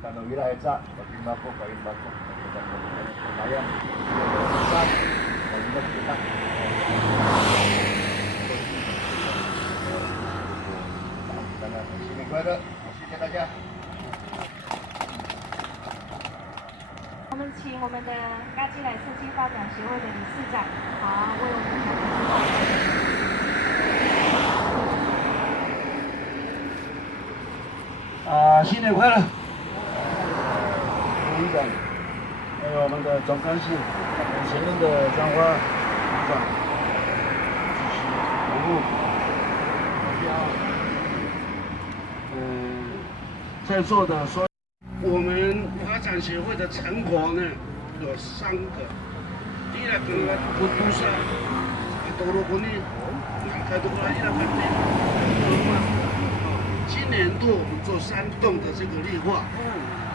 tanah wilayah Eza, Bakin Bako, Kain Bako, lumayan. Dan juga kita sini gue ada, sini aja. 我们请我们的嘎基莱社区发展协会的理事长，好，为我们新年快乐！董事长，还有我们的总干事，前任的彰化局长，主席服务，在座的所有，我们发展协会的成果呢有3个，第一个跟我都是多罗国内，开多拉伊拉饭店。 今年度我们做3栋的这个绿化，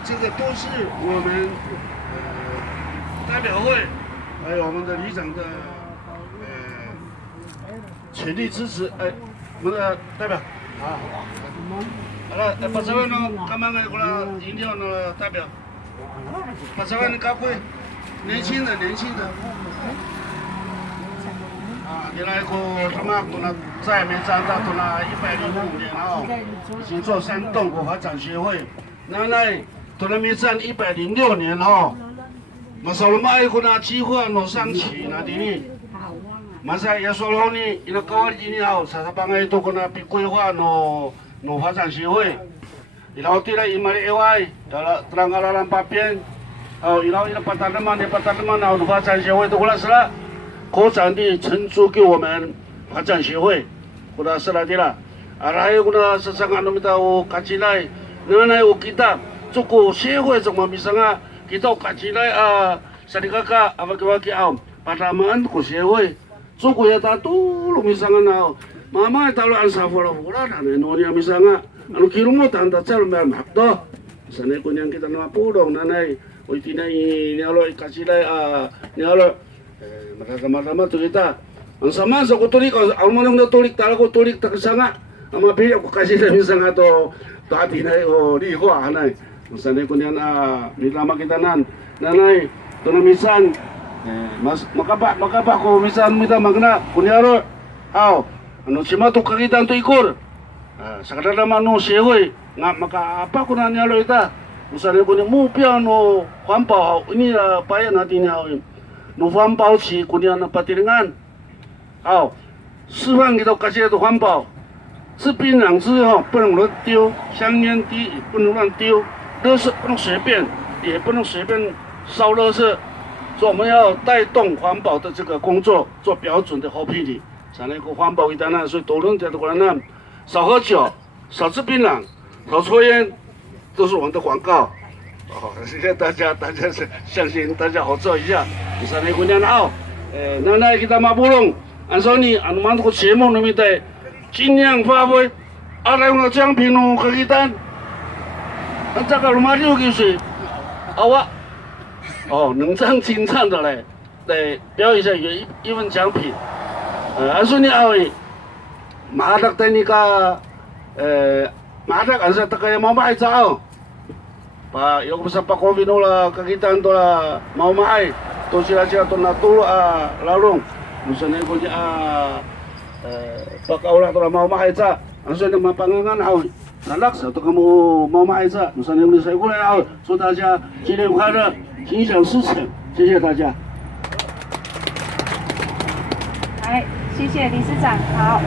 这个都是我们代表会还有我们的里长的全力支持。我们的代表好了，80万呢，刚刚那个饮料呢代表，80万的高贵，年轻的。原来他妈在没长大，到了105年哦，已经做3栋国发展协会。那到了没站106年哦，马上我们爱国那计划弄上去那里呢，马上也说了呢，因为高二今年后，才帮爱都那比规划弄发展协会，然后对了伊玛的 AI， 到了terang alalan papian， 哦，然后伊个巴达曼那发展协会都过来是了。 国产地承租给我们发展协会，或者是哪里了？还有呢，是上俺们的我卡起来，那我kita这个协会怎么bisa nga kita卡起来sa di kakak apa kita kiam padaman ko协会，这个也他都lo bisa nga na mama tahu an safolo pula dan no dia bisa nga anu kirumo tanda cel mel makdo sana kunyang kita na pulong nanay oi tinai ni alo kachilai ni alo Sama-sama tu kita. Ang sama sa kutulik, ang manong natulik talaga tulik tak sanga. Ang mapili ako kasi na minsan nga to dati na o di ko anay. Ang sanay ko niyan nilama kita nanay to na minsan mas makaba ko minsan mita magna kunyaro. Aw, ano si mato kakita to ikor. Sa kada naman no sihoy nga makaapa ko na niya ita. Ang sanay ko ni mo piano kwampa ini bayan natin niya. 农环保区姑娘的8.5，好，示范给到这些的环保，吃槟榔之后不能乱丢，香烟滴也不能乱丢，垃圾不能随便，也不能随便烧垃圾，所以我们要带动环保的这个工作，做标准的好批的，像那个环保一单呢，所以多人在的过来呢，少喝酒，少吃槟榔，少抽烟，都是我们的广告。 哦，谢谢大家是相信大家合作一下。di sana kunya nao, nanay kita mabulong. Ansoni, anu mantu ko semo no mitay, 尽量发挥，2用的奖品no kagitan. Ang saka lumario gitu, awa, 能唱清唱的嘞，对，表一下有一份奖品。Ansoni awi, madak tani ka, madak ansa takaya mau mai sao. Pa yung sa pa COVID la kagitan to la mau mai to sila to natulo lalong musa na ko pakaula to la mau mai sa anso na mapangangan aw nalak sa to kamo mau mai sa musa na ni sai ko la aw so 大家新年快乐心想事成谢谢大家来谢谢理事长好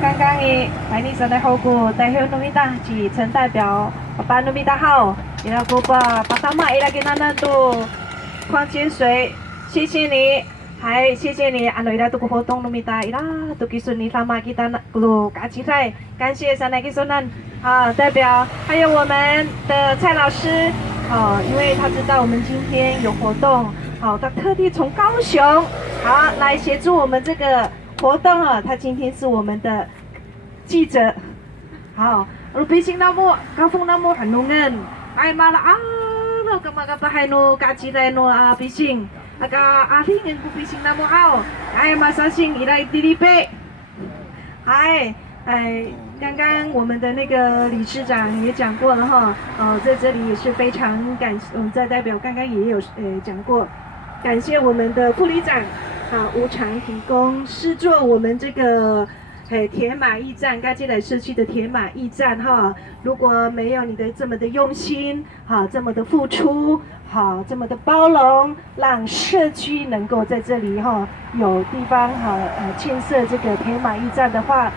刚刚的来你神的后顾代表努米达及陈代表把努米达好也要过把他们也来给他们都矿泉水谢谢你还谢谢你安瑞拉都个活动努米达伊拉都给顺利他妈给他那个嘎起来感谢三来给说呢好代表还有我们的蔡老师好因为他知道我们今天有活动好他特地从高雄好来协助我们这个活动啊，他今天是我们的记者。好，如比星那么高峰那么很浓人，哎妈啦那干嘛还no嘎起来no比星，阿里人不比星那么好，哎马上星伊来第二杯，哎刚刚我们的那个理事长也讲过了哈，在这里也是非常在代表刚刚也有讲过，感谢我们的副理长无偿提供施作我们这个铁马驿站，嘎基来社区的铁马驿站哈，如果没有你的这么的用心这么的付出这么的包容，让社区能够在这里有地方建设这个铁马驿站的话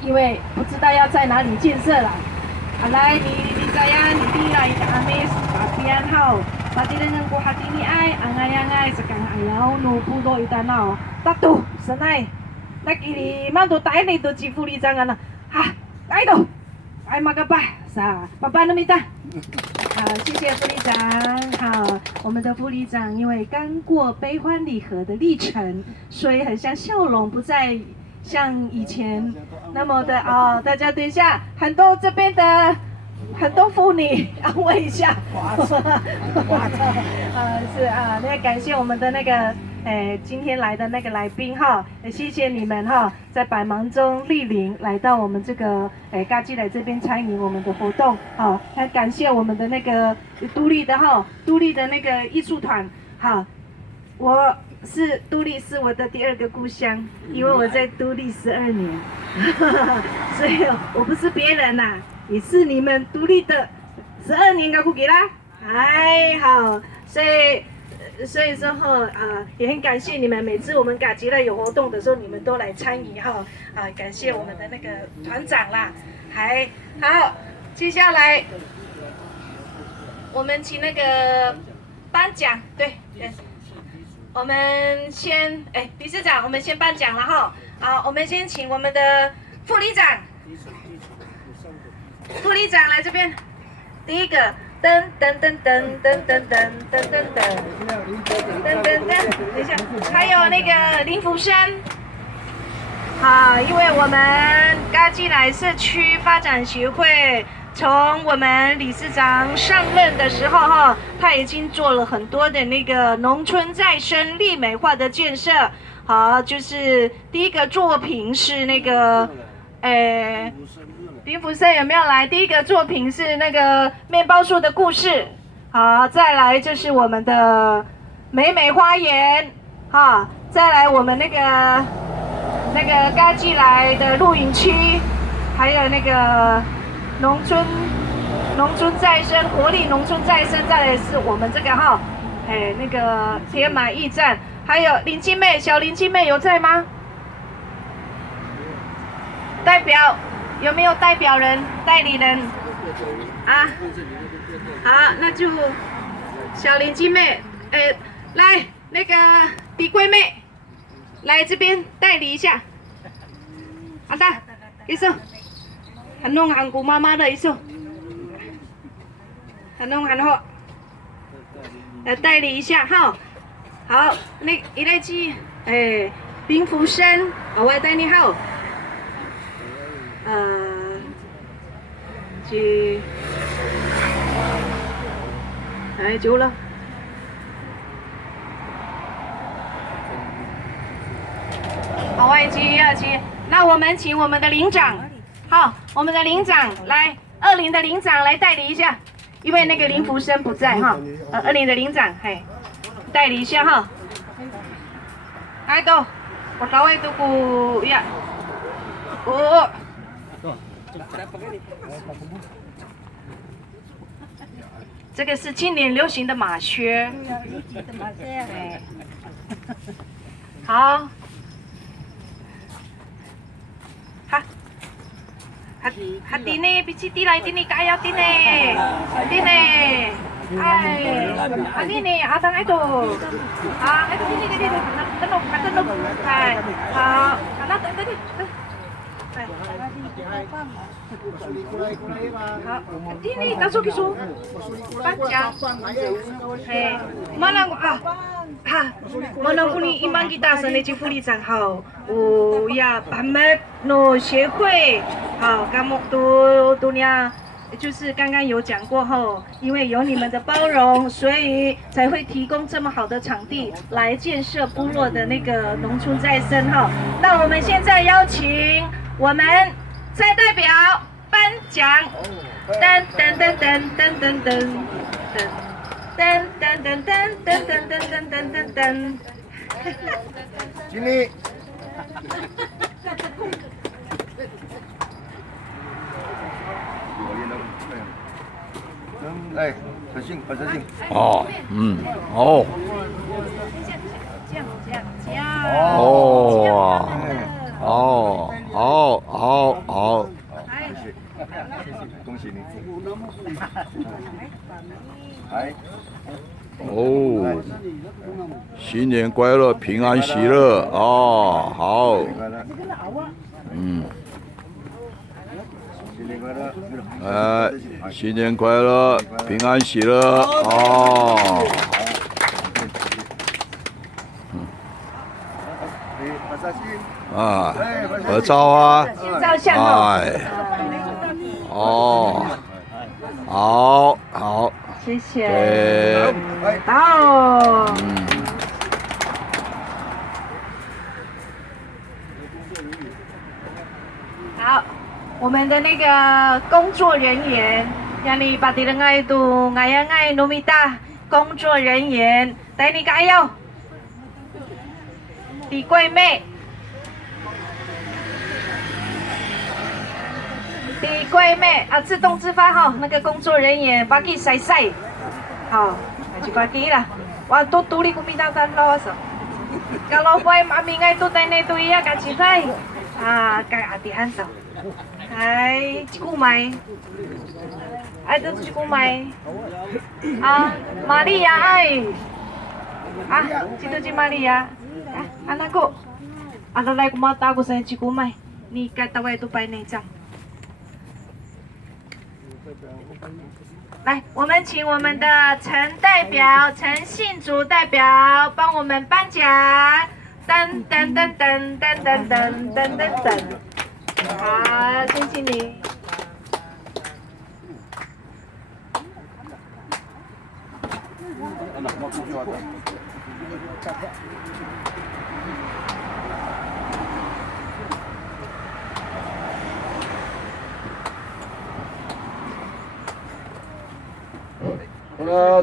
因为不知道要在哪里建设啦。来，你知呀？你第一来的阿妹把边好，把这个人过哈蒂尼爱，爱sekarang ayaw no pudo itanaw. Tato, sanay. Nag-ili man do tayo nito si Fuli장 na. Ha, ay do. Ay magapa sa paano mita? 谢谢副理长。我们的副理长因为刚过悲欢离合的历程，所以很像笑容不再像以前那么的大家等一下，很多这边的很多妇女安慰一下。那感谢我们的那个今天来的那个来宾谢谢你们在百忙中莅临来到我们这个嘎基来这边参与我们的活动很感谢我们的那个都立的那个艺术团我是都立是我的第二个故乡，因为我在都立12年，所以我不是别人呐，也是你们都立的12年的故给啦。好，所以说也很感谢你们，每次我们嘎吉来有活动的时候，你们都来参与感谢我们的那个团长啦。好，接下来我们请那个颁奖，对。我们先，理事长，我们先颁奖了好，我们先请我们的副理长来这边。第一个，噔，等一下，还有那个林福生，因为我们嘎基来社区发展协会。从我们理事长上任的时候他已经做了很多的那个农村再生绿美化的建设。就是第一个作品是那个，林福生有没有来？第一个作品是那个面包树的故事。再来就是我们的美美花园。再来我们那个嘎基来的露营区，还有那个。农村再生，活力农村再生，再来是我们这个那个铁马驿站，还有林静妹，小林静妹有在吗？代表有没有代表人、代理人？好，那就小林静妹，来那个李桂妹，来这边代理一下。好的，一手。Anong ang kumama的一首 ，Anong 代理一下好，那一类机，林福生，我带你好，久了，好，外机二机，那我们请我们的领长。好，我们的领长来，20的领长来代理一下，因为那个林福生不在20的领长代理一下Ito, pertama itu ku ya. Oh. 这个是今年流行的马靴。好。Hati ni, PCT lah ini kaya tini, ini ni adang itu, itu ini tenuk, anak tadi. Ini kaso panjang. Mana kuni imang kita sana di副理长好，呀，他们no协会好，kamu tu nya。就是刚刚有讲过因为有你们的包容，所以才会提供这么好的场地来建设部落的那个农村再生那我们现在邀请我们再代表颁奖，噔噔噔噔噔噔噔噔噔噔噔噔噔噔噔噔噔。经理。哎，小心，小心。哦，哦，哦，好，恭喜你。哦，新年快乐，平安喜乐哦，好，新年快乐，平安喜乐哦。啊，合照啊！照相哦。哦，好，谢谢。对，好。好，我们的那个工作人员，让你把你的爱度爱呀爱努米达工作人员带你加油，李桂妹。李桂妹啊，自动自发哈，那个工作人员把佢晒晒，好，那就关机啦。我都独立国民党单咯，kalau boy mami ngai tu tene tu iya ka citai, ka atihan sa. Hai, ciku mai. Ada tu ciku mai. Maria ai. Citu ci Maria. Anakku. Ada lai ku mata aku saya ciku mai. Ni kata wai tu pai nei jang. 来，我们请我们的陈代表、陈信竹代表帮我们颁奖，噔噔噔噔噔噔噔噔噔噔。好，谢谢你。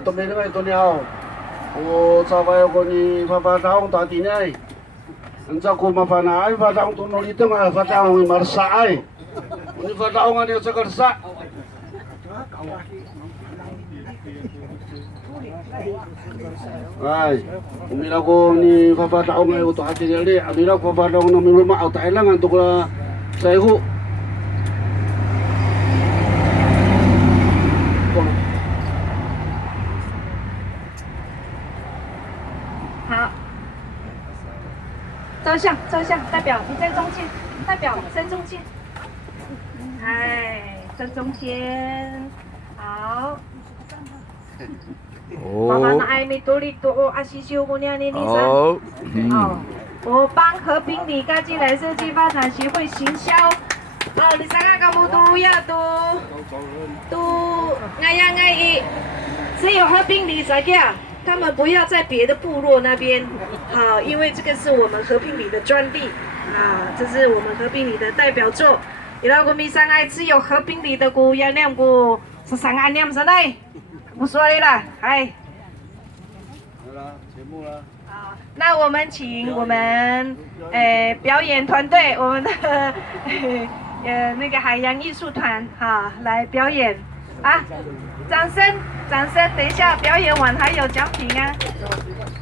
Tumili nga ito niya. O sabay ako ni papataong tati niya. Ansa ko mapana ay papataong tunol ito nga papataong marsa ay. Ni papataong nga niya sa karsa. Ay, umila ko ni papataong nga ito hati niya. Umila ko papataong na miluma o tayo lang antok na sa iho. 好，照相，照相，代表你在中间，代表站中间，哎，站中间，好。妈妈那爱米多里多阿西修姑娘的你好，好，我帮和平里家进来设计发展协会行销。你三个kamu tuh ya tuh ngayang只有和平里saja。他们不要在别的部落那边，好，因为这个是我们和平里的专利，这是我们和平里的代表作。伊拉国民上爱只有和平里的姑要念姑是上岸念什来，不说你了，哎。好了，节目了。好，那我们请我们表演团队，我们的那个海洋艺术团哈来表演啊，掌声！掌声！等一下表演完还有奖品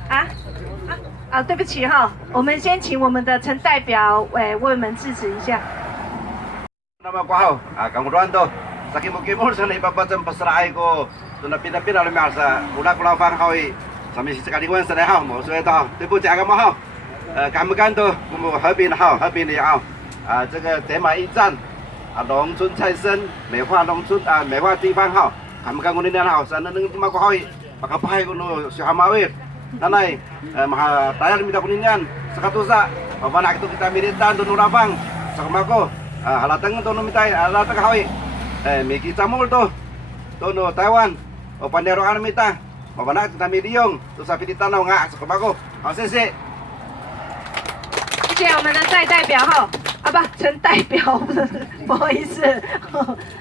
啊！对不起哈，我们先请我们的陈代表为我们致辞一下。Nama ko haw, kamuduan to. Sa kimukimul sa naipapatsan pasraay ko. To na pinapin alam ya sa una ko lang fang hawi. Sa misi sa kadingwan sa haw mo so ito. Tipu ti agama haw. Kamu kan to kumu habin haw, habin ni haw. 这个铁马驿站农村再生美化农村美化地方haw. Kamu kan ngunin haw sa nanung ma ko hawi. Pakapahay ko no si Hamawir. Nanay, maha tayar minta kuningan sa katusa. Pabanak itu kita miritan do nurabang sa kamako. Halatang to no mitay, halatang hawi. Miki camul to. To no Taiwan. O pandero an mita. Pabanak kita midiyong. To sa pititanaw nga sa kamako. 好，谢谢。谢谢我们的戴代表哈。啊不，陈代表，不好意思。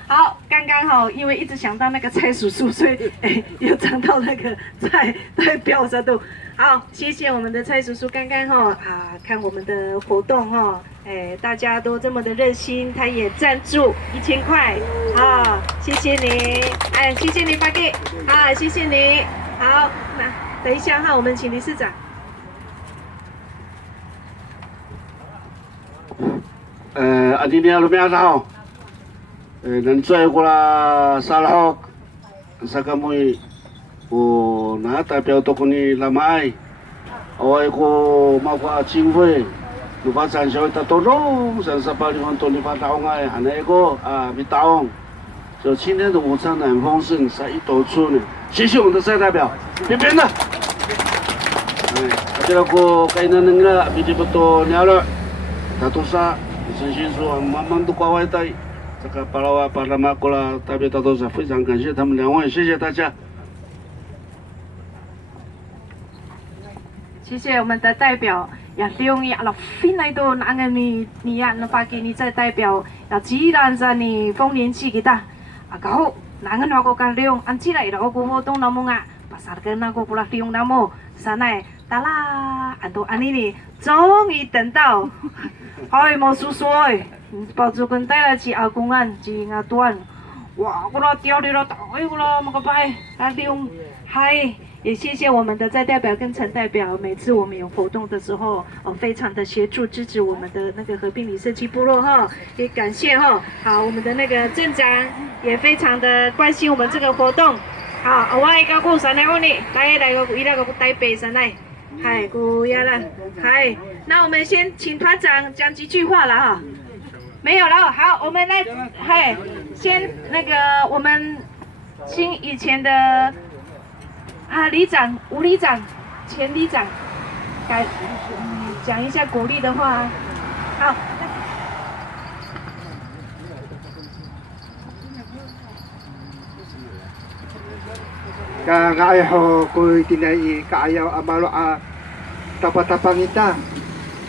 好，刚刚好，因为一直想到那个蔡叔叔，所以又讲到那个蔡代表这度。好，谢谢我们的蔡叔叔，刚刚看我们的活动大家都这么的热心，他也赞助1000块，谢谢你，谢谢你发给，谢谢你。好，那等一下我们请理事长。阿弟你好，大家好。能在过啦，Salah Sakamui， 我拿代表多过你那么爱，我一个马瓜经费，如果咱小他多种，38万多你把打爱，还那个没打完，就今天的午餐很丰盛，才一多出呢。谢谢我们的蔡代表，边边的。aja aku kainan nengla bidi beto nyala tatusa sensinsu mamang tu kawai tai saka palawa parama kola tabe tatusa 非常感谢他们2位，谢谢大家。谢谢我们的代表，也利呀老fin来都拿个你呀，那发给你在代表，要既然在你丰年期给他，kau nangan ako kaliong ang sila ira ako kumotong namo nga pasarkan ako pula liong namo sana tala ando anini 终于等到，哎，毛叔叔哎，包租公带来去阿公安去阿端，哇，我那钓的了大，哎，我那么个白，阿liong嗨。也谢谢我们的在代表跟陈代表，每次我们有活动的时候，非常的协助支持我们的那个合并里社区部落也感谢好，我们的那个镇长也非常的关心我们这个活动。好，我一个故事来问你，来个一个台北上来，嗨，姑爷了，嗨，那我们先请团长讲几句话了没有了，好，我们来，嗨，先那个我们新以前的。里长、吴里长、前里长，讲一下鼓励的话。好。Kaayaw ko tinay kaayaw amalo tapatapang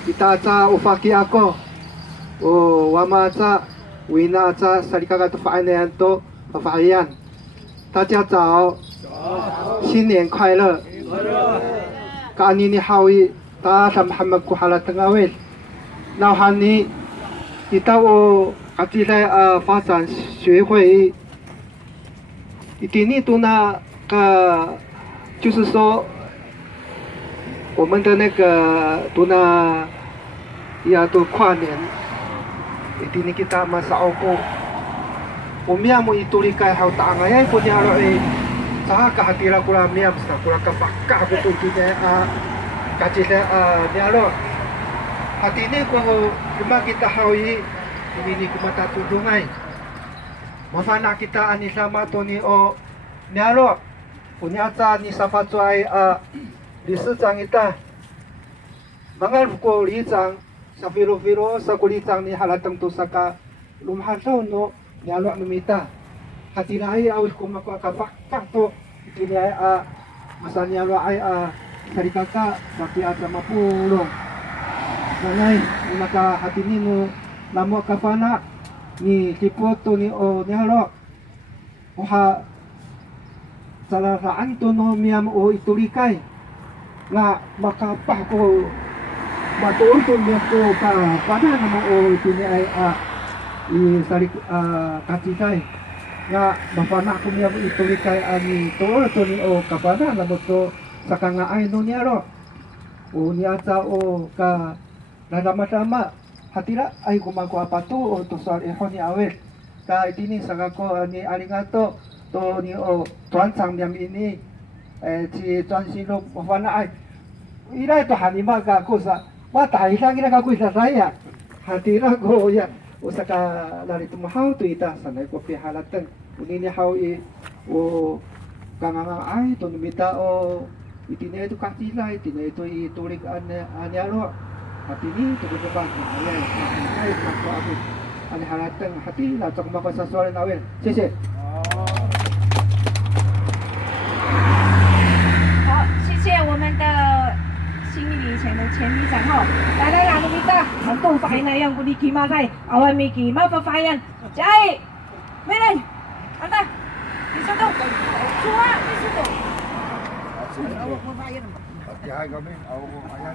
kita sa ufaki ako o wama sa wina sa salikaga to faayan to faayan 大家早。新年快乐！感恩你好意，大家他们过好了等位，然后你到我这来发展学会，一定你都那个就是说我们的那个都那呀都跨年，一定你kita masa ako， 我们要么一独立盖好大个，哎，不然了Saka kahatira ko lang niya, basta ko lang kapaka ko ito niya, kachila niya lo. Hati ni ko kita hawi, hindi ko matatulungay. Mafana kita ani sama to ni o niya lo. Kunyata ni sa patso ay di sejang ita. Mangal ko lijang sa firo-firo sa kulijang ni halatang to saka lumhataw no niya lo numita. Hati lahi awis ko makakapakak to kini ay masanya lo ay sarikaka sapi asa mapulong nanay unaka hati nino namo kapana ni kipoto ni o nyalo oha salaraan to no miyam o itulikay nga makapah ko matuon to niya ko ka pana namo o kini ay i sarik katisay nga mafana ko niya ituloy kay ani to ni o kapana lamot to sa kangaay no niya ro o niya sa o ka nadama-dama hatira ay kumako apato o to sa ehon ni awet ka itini sa kako ni alingato to ni o tuan sang niam ini si tuan sino mafana ay ira to hanima ka ko sa mata isang ina ka ko sa saya hatira ko ya usaka lari tumahaw to ita sanay ko pi halatan unini haw o kanganga ay to numita o itine to katila itine to itulik anyalo hati ni to ko ba ay ko ako ani halatan hati la to mapasaswal nawel sese 好，谢谢我们的新里以前的前里长来，努力的。Asa, antung pakai na yang kuni kima kay. Awan mi kima papayan. Jai. Menan. Ata. Disitu. Cuma disitu. Pastihan kami, awak mo ayan.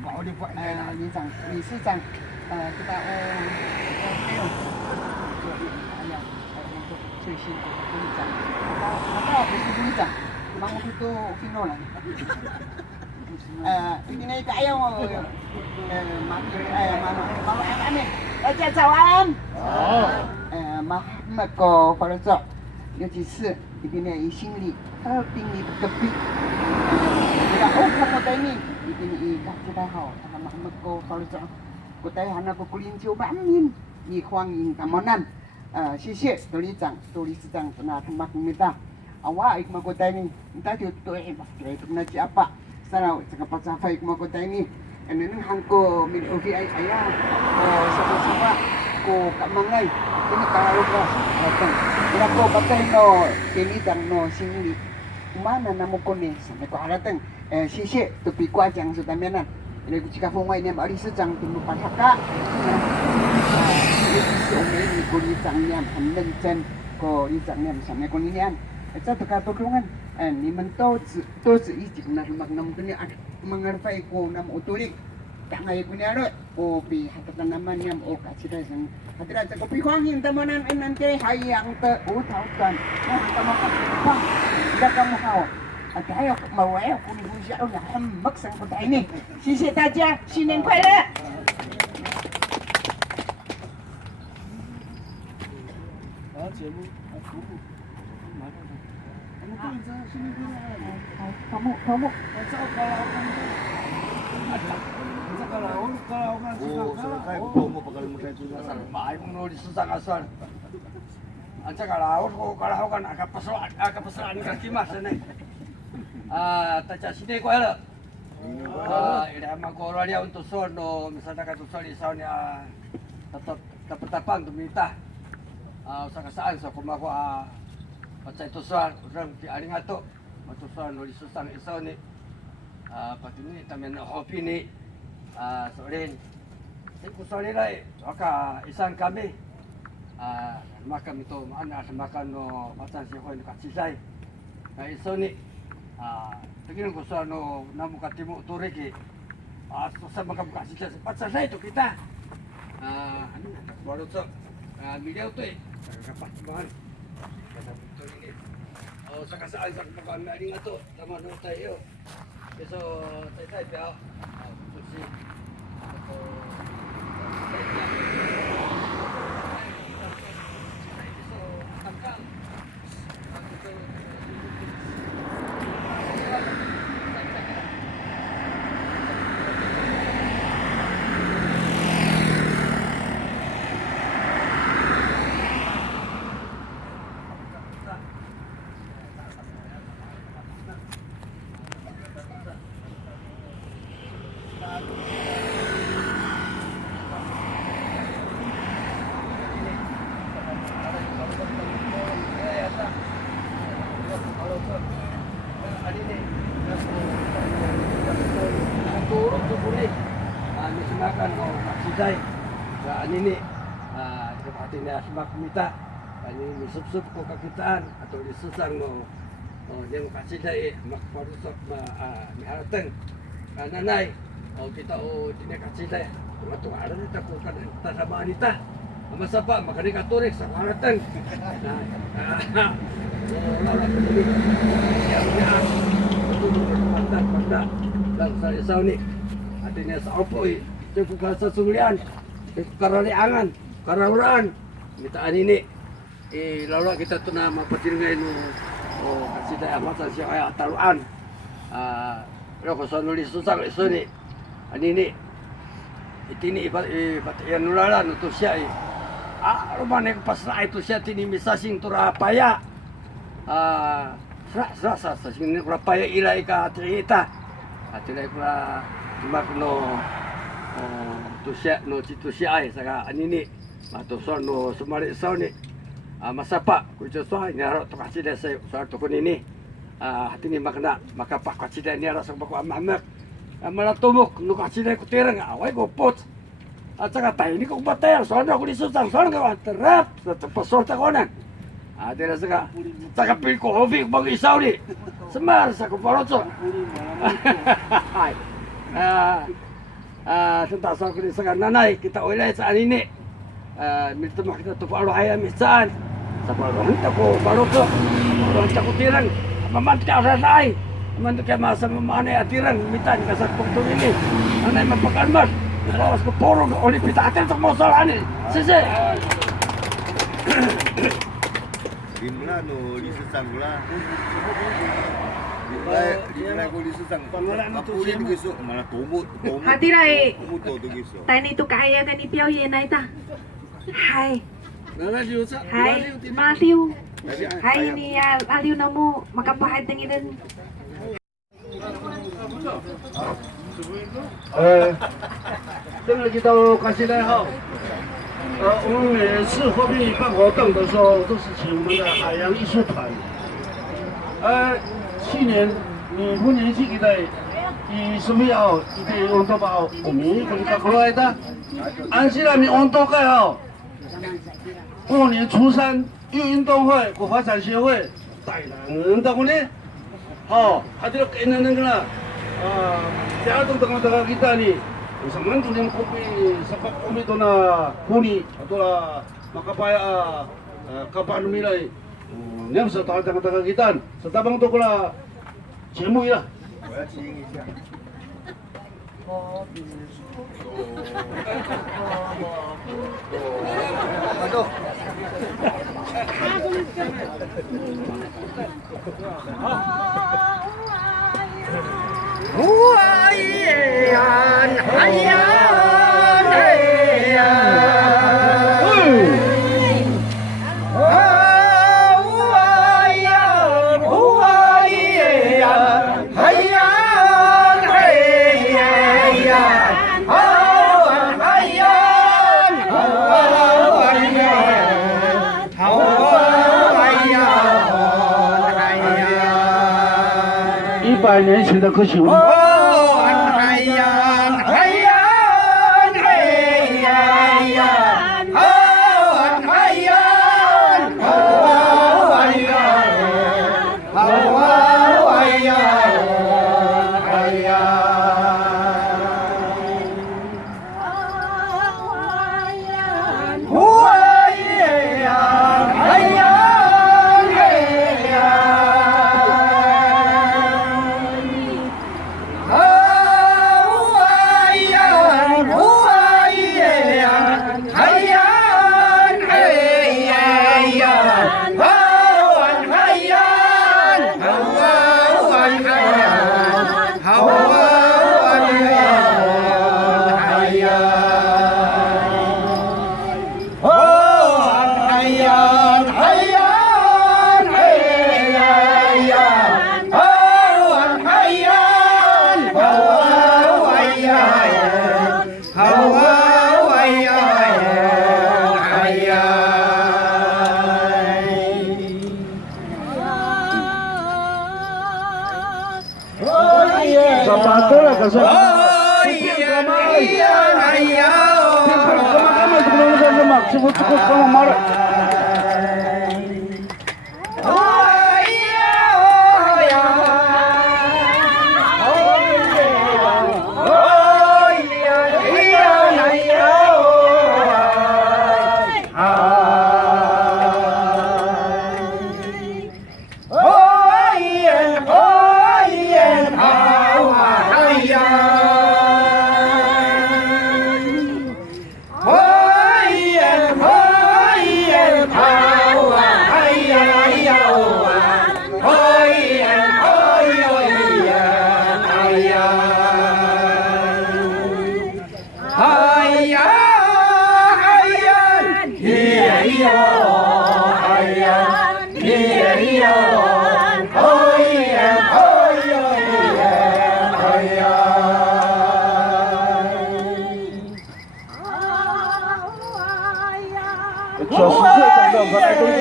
Mau di Pak 理事长，kita kayo最辛苦的部长，我不是部长，忙我itu Vino lang. Hindi na kaya mo amin. Đại早安。Mahmad ko para sa 有几次一边呢一心里，他并你隔壁，kamu tadi ini kasih tahu, Mahmad ko para sa ko tayo hana ko kulincio mamin, ni Huang Ying Tamonan. 谢谢董事长pernah terima minta. Awak ikut kota ini, entah tu itu nak apa. Sarau cakap pasal apa ikut kota ini. Eneng hangko min OVI ayah, sama-sama ko kamangai. Ini kalau ko datang. Kira ko batay no kini dang no singli. Mana namo ko ni sampai ko halatang. 谢谢tu pi kwa jang su tamianan. Ini ko cakap fungwai ni ari sejang tunggu pasaka. 我们的国里长念很认真，国里长念上面国里念，这都看都中文，你们都是一直那nam tu ni mengerti ko nam utulik, tak ngai punya lo, ko pi hatatan nama niam o kasih dah sang, hatilah cakap pi Huang Ying Tamonan nanti hayang te utaukan, nah kamu bang, tidak kamu kau. Ada ayo mau ayo kuni buja oh ya hembak sang kota ini. 谢谢大家，新年快乐。kamu selesai promo pagkalim mo sa ito na maay mong nulis sa sangasan. Ang kalaot ko kalahokan akapasalaan ka kimas na tacha sini ko ala. Ila magkoro dia untuk sono misalnya ka tusol isaw niya tapatapang tumita. Sa kasaan sa kumako pacay tusol urang ti aling ato matusol nulis sa isaw ni pati ni tamen hopi ni soalin si kusol nila maka isan kami makan itu mana makan no macam si ko ni kasisay na isaw ni tingin ko sa no namu katimu turiki sa mga kasisay sa patsasay to kita ano baru so miliaw to kapat man sa kasaan sa pagkaan na rin ato tama no tayo so tayo piao si turun tu boleh makan sidai ini seperti ni asmak minta ini sup-sup ko kakitaan atau disusang no dia kasih dai mak parusok miharateng nanay kita dia kasih dai waktu ada kita ko kan sama anita masapa makani katurik sa harateng lalu begini ya panda lang sa isaw ni artinya sa opoy sa susulian karaliangan karawuran mitaan ini lalu kita tu na mapatilingay no kasi daya mata siya ay ataluan ko sa nulis susang iso ni anini itini ipatiyan nulalan ito siya rumah pasra itu siya tinimisasing turapaya sa sing turapaya ilay ka trita at ilay ko na magno tu siya no citu siya ay saka anini matuson no sumari isaw ni masapa kujo so ni haro to kasi sa to kunini hati ni makna makapak kasi ni haro sa bako amamak malah tumuk nu kasih deh kutireng awai gopot aca kata ini kok batel soalnya aku disusang soalnya kau terap pesor takonan ada rasa cakap pilih kopi bagi saudi semar sa kupaloco tentang soal ini sekarang nanai kita oleh saat ini minta mak kita tuh kalau ayam misan sebab kita ko baloco orang cakap kutireng memantik orang lain memantik masa memane atiran minta kasar punktu ini nanai mapakan mas bawas ke porong oleh pitakan untuk masalah ini sisi Gimana no di sesang lah. Dimulai ko di sesang. Kapulin gusto malah tumut. Hatirai. Tumuto to gusto. Tani itu kaya kan ipiao na ita. Hai. Hai. Maliw. Hai ini ya aliw na mo makapahit ng ilan. 这个就到感谢来哈。我们每次货币办活动的时候，都是请我们的海洋艺术团。去年你不年纪给他以什么样一个温度包，我们给他过来的。安溪那边温度盖好。过年初三有运动会，国发展协会带人的呢。好，还得给那个了。Jatuh tengah-tengah kita ni, sama tu yang kopi, sepak kopi tu na huni, atau lah makapaya kapan milai, ni mesti tahu tengah-tengah kita. Setabang tu kula cemu ya. Aduh. Huayan, hayan, hayan. Huayan, huayan, hayan, hayan. Hawan, hayan, hawan, hayan. Hawan, hayan. 100年前的歌曲。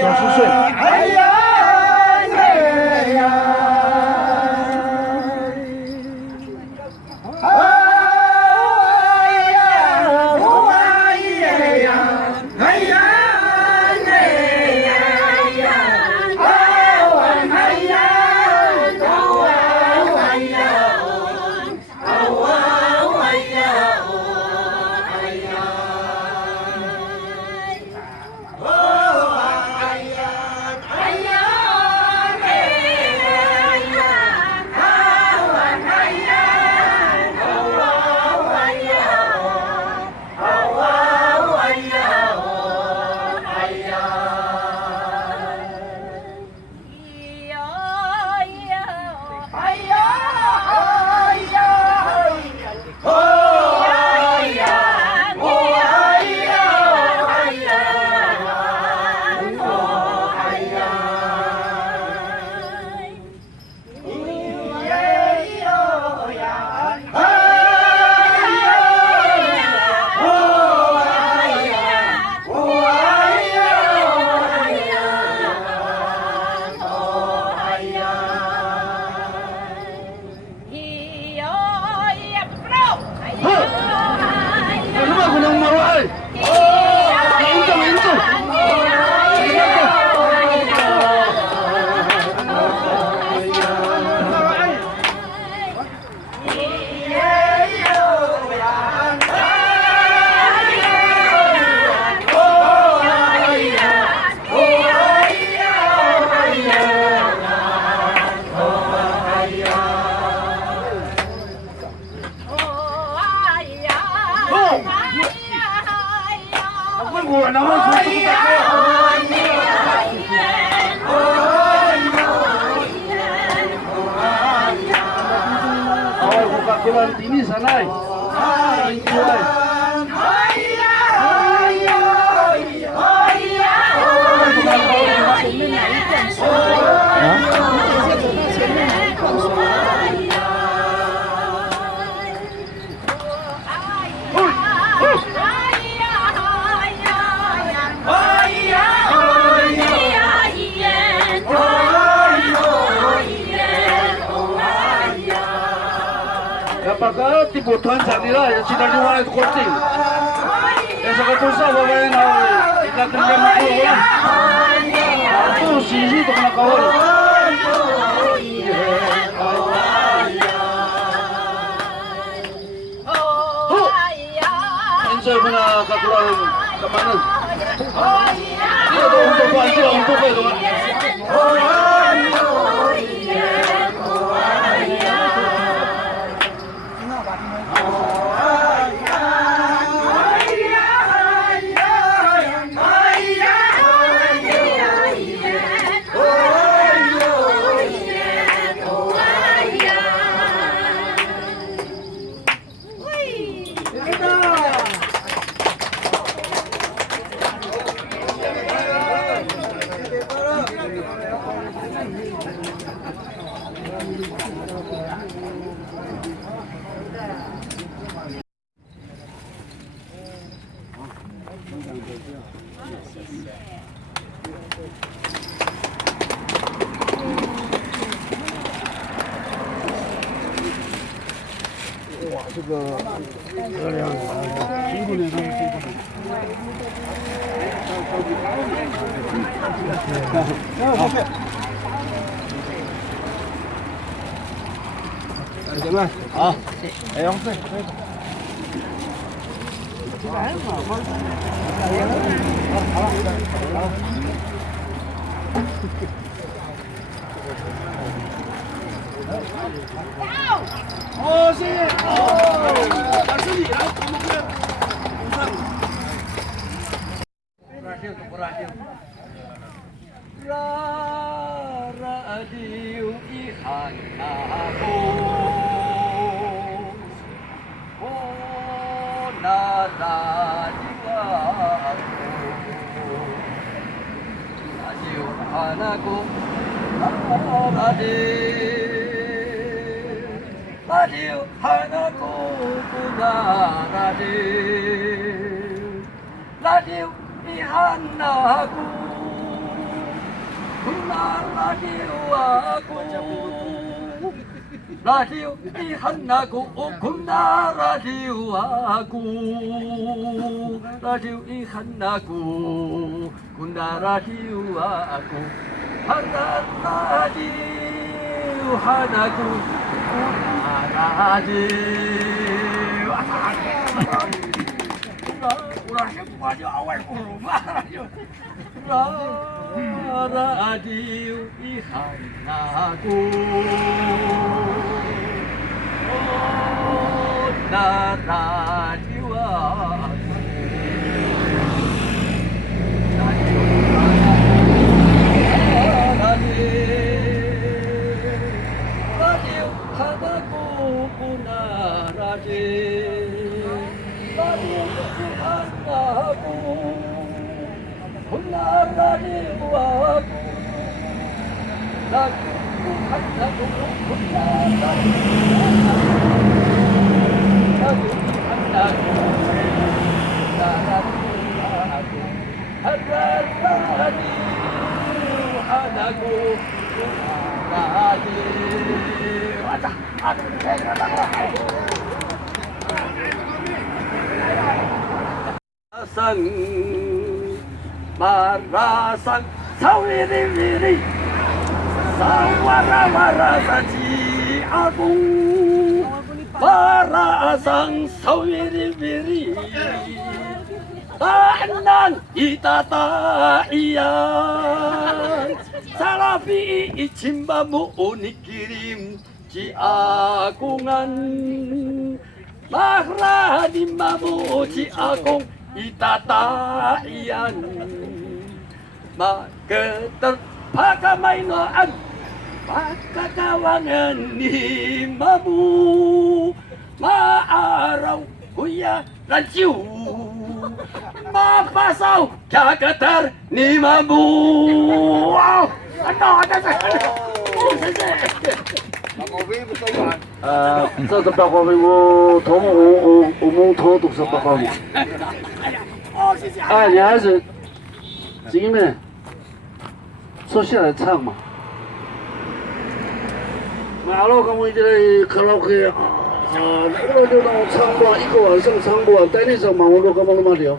90岁。dini sanai. Injuai. Kapag tibutuhan sa nila, sinaluhan ito konting. Kaya sa katusa, babae na ikakagyan mo ko. Ito, sisi ito nakawal. Insay mo na kakulang kamanan. Ito ito, untuk pa, ito, untuk pa ito. Radio ihan ako naradiwa ako radio anako radio anako radio ihan ako radio ihannaku kunna radio aku radio ihannaku kunna radio aku harga radio hanaku kunna radio ulah semua aja awal rumah radio radio ihannaku na radio radio hanaku kuna radio ihannaku kuna radio aku lagu hanaku kuna radio lagu hanaku kuna radio aku harga radio hanaku kuna radio aja aku sang marasang sawiri-wiri sawara-wara saji agung marasang sawiri-wiri tanan itataian salapi icimbamu unikirim ci agungan mahradi mamu ci agung itataian maketer pakamainoan pakakawangan ni mamu 马肉会呀燃酒，马把手加个灯，你们不啊？那这是，谢谢。这个报告费我同我们偷读是报告费。哎，女孩子，姐妹，坐下来唱嘛。马路跟我这里卡拉 OK 那个就让我唱不完，一个晚上唱不完，但那场忙我都干嘛那么聊。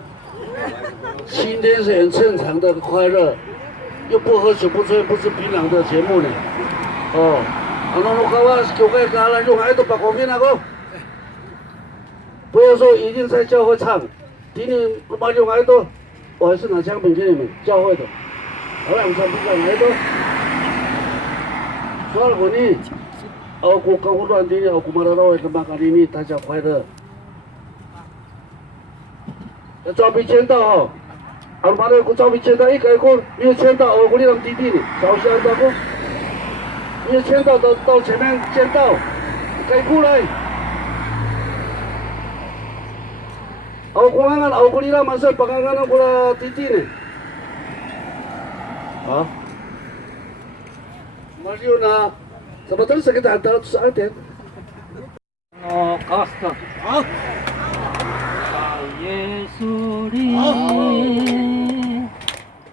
今天是很正常的快乐，又不喝酒不醉不吃槟榔的节目呢。哦。Ano kawas kau kaya kalah yung ay to pa kopi na ko. 不要说一定在教会唱，今天把用爱多，我还是拿奖品给你们教会的。好了，我们唱不上爱多。说了过你，aku kau luar dini aku marah tempat kali ini大家快乐。要照片签到哦，俺妈的我照片签到一改过，没有签到我你让弟弟呢，照相到过。你要签到到前面签到，该过来。我看看，我你那马上把看看我弟弟呢。啊？马上呢？怎么都是给他到12点？哦，告诉他。好。耶稣里，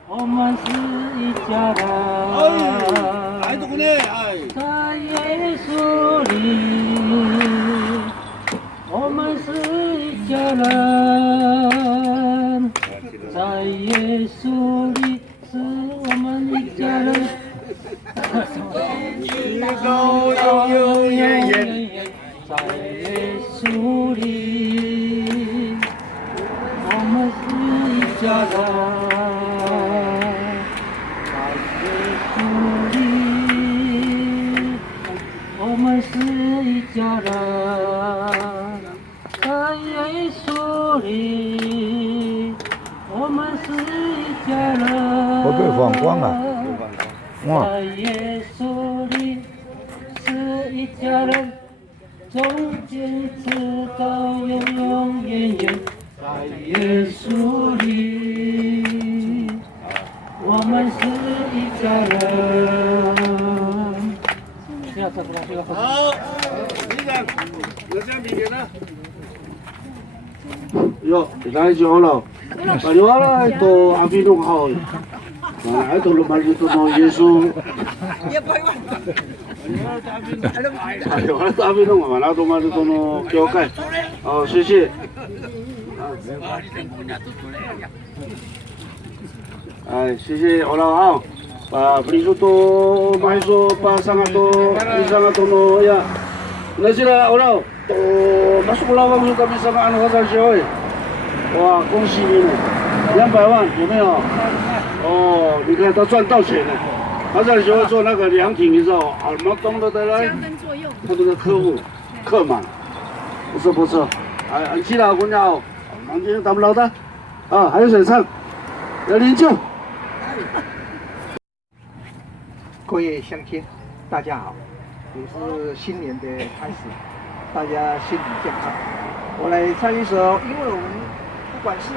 我们是一家人。在耶稣里，我们是一家人。在耶稣里，是我们一家人。直到永永远远，在耶稣里，我们是一家人。我们是一家人，在耶稣里，我们是一家人。会被反光了。在耶稣里是一家人，从今直到永永远远。在耶稣里，我们是一家人。好，队长，拿奖品给他。哟，那就好了。把你话了，都阿飞弄好。还都弄把你都弄耶稣。哎呦，阿飞弄嘛，那都嘛都弄教改。好，谢谢。哎，谢谢我老好。beli soto, main so, sangat to, sangat to no ya. Na sila orang, to masuk lawang juga bisa kan anu kasar sih, wah, 恭喜你们，200万有没有？哦，你看他赚到钱了。他在学会做那个凉亭，你知道，耳毛东的来，他这个客满，不错不错，很期待姑娘，南京咱们老大，啊，还有谁唱？要领救。各位乡亲，大家好，也是新年的开始，大家身体健康。我来唱一首，因为我们不管是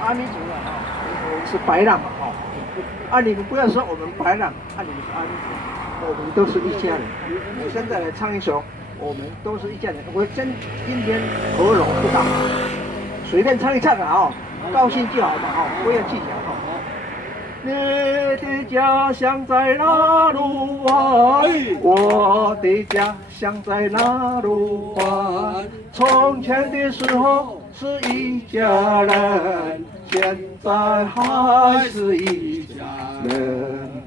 阿弥族的哈，我们是白浪嘛哈，你们不要说我们白浪，你们是阿弥族，我们都是一家人。我现在来唱一首，我们都是一家人。我今天喉咙不大，随便唱一唱啊，高兴就好嘛哈，不要计较哈。你的家乡在哪路啊？我的家乡在哪路啊？从前的时候是一家人，现在还是一家人。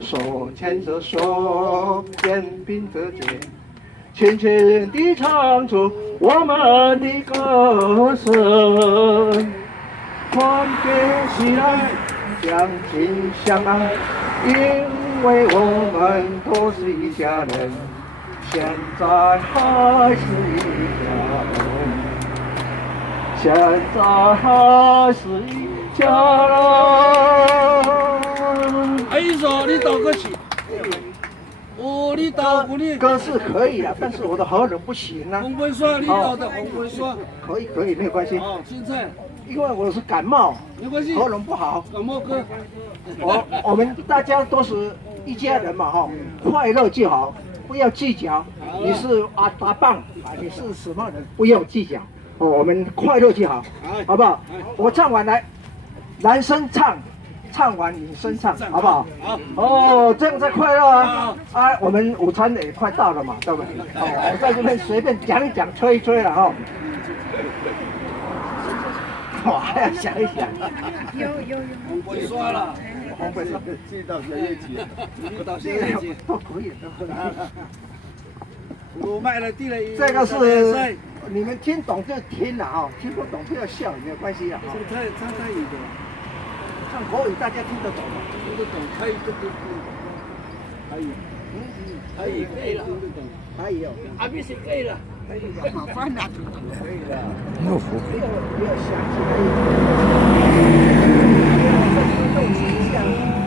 手牵着手，肩并着肩，轻轻地唱出我们的歌声，团结起来。相亲相爱，因为我们都是一家人，现在还是一家人，现在还是一家人。还有一首你祷歌曲，哦，你歌是可以的，但是我的喉咙不行啊。红文刷，你要的红文刷。可以，没有关系。哦，现在因为我是感冒，没关系，喉咙不好。感冒歌。我们大家都是一家人嘛哈，快乐就好，不要计较。你是打棒你是什么人，不要计较。我们快乐就好，好不好？我唱完来，男生唱完女生唱，好不好？好。这样才快乐啊！我们午餐也快到了嘛，对不对？我在这边随便讲一讲，吹一吹了哈。我还要想一想。有。红文刷了，红文刷，这到现在几？不到现在几？都可以。我卖了地了。这个是你们听懂就听了啊，听不懂不要笑，没有关系啊。这太语的，唱国语大家听得懂吗？听得懂，台语都听得懂。台语可以了，听得懂。台语哦。阿妹是可以了。麻烦了。可以了。不要想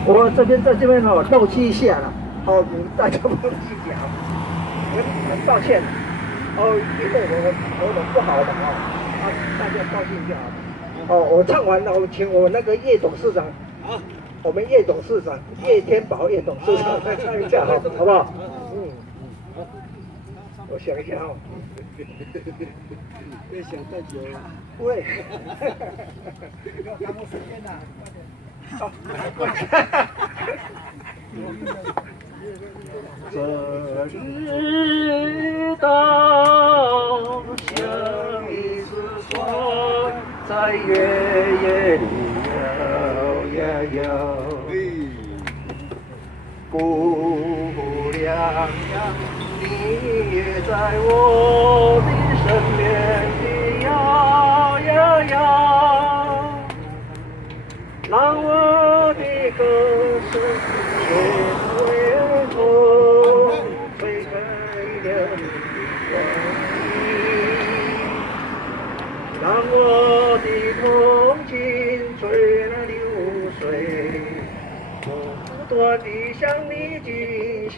我这边在这边漏气一下了，你大家不用计较，很抱歉。因为我喉咙不好嘛大家高兴就好。我唱完了，我请我那个叶董事长，我们叶董事长叶天宝叶董事长再唱一下好不好？我想一下别想太久了。不会。赶我时间呐。这知道像一只船在月夜里摇呀摇，姑娘，你也在我的身边的摇呀摇，让我的歌声牵回风，吹开了你的光阴，让我的痛情吹了流水，不断地向你惊喜。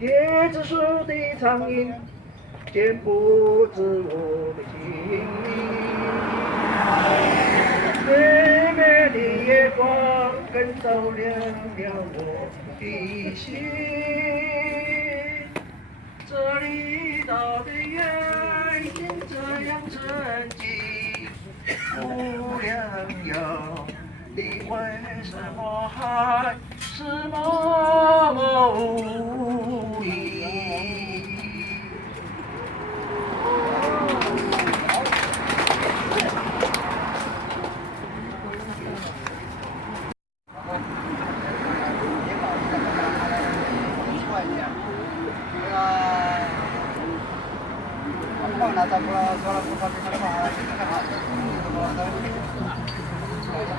椰子树的苍蝇剪不止我的情意，妹妹的月光更照亮了我的心。这里岛的月已经这样沉寂，不良友，你为什么还是默默无语？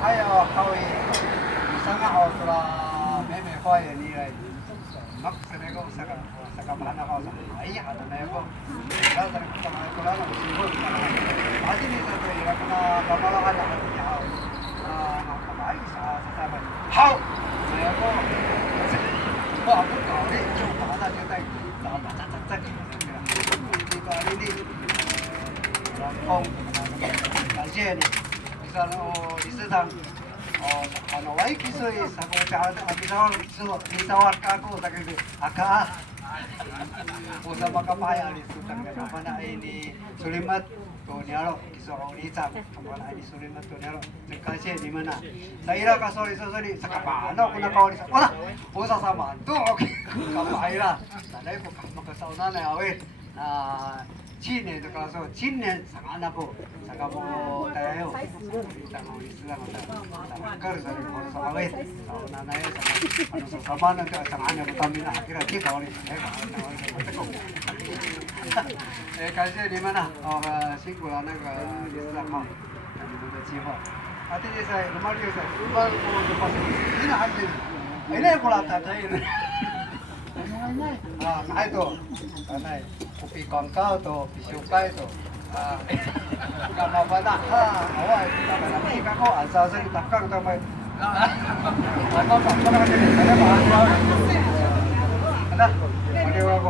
还有好诶，三个号是啦，妹妹花园里来，那是那个三个班的好上，哎呀，的那个，那是干嘛过来了？辛苦了，而且你这对那个那干嘛了还是很好，干嘛意思啊？这300好，那个，话不搞的就马上就在，在这个你，然后感谢你。理事長、ワイキスイサゴチャアキサワルスノリサワルカコだけで赤Usama kapaya di sutang kapana ini sulimat to niaro iso ulitan kapana ini sulimat to niaro sekasih di mana saya ka sorry sa kapana ko na kawali sa wala usa sama to okay kapaya sanay ko makasauna na awe na Chine to kaso Chine sama anak ko saka mo tayo tang islam ta kar sa ko sa awe sa nanay sa sama na sa anak ko kami na kira di kawali感谢你们呐，辛苦了那个3号，你们的计划。这就是normal就是，我发现你那还是，ini过来打这呢。那itu，那kopi kongkau tu, pisukai tu. Enggak mau pada, awal kita nanti kako asal-asal takkan tu mai. Apa-apa, apa-apa, ada bahan. 那我六个，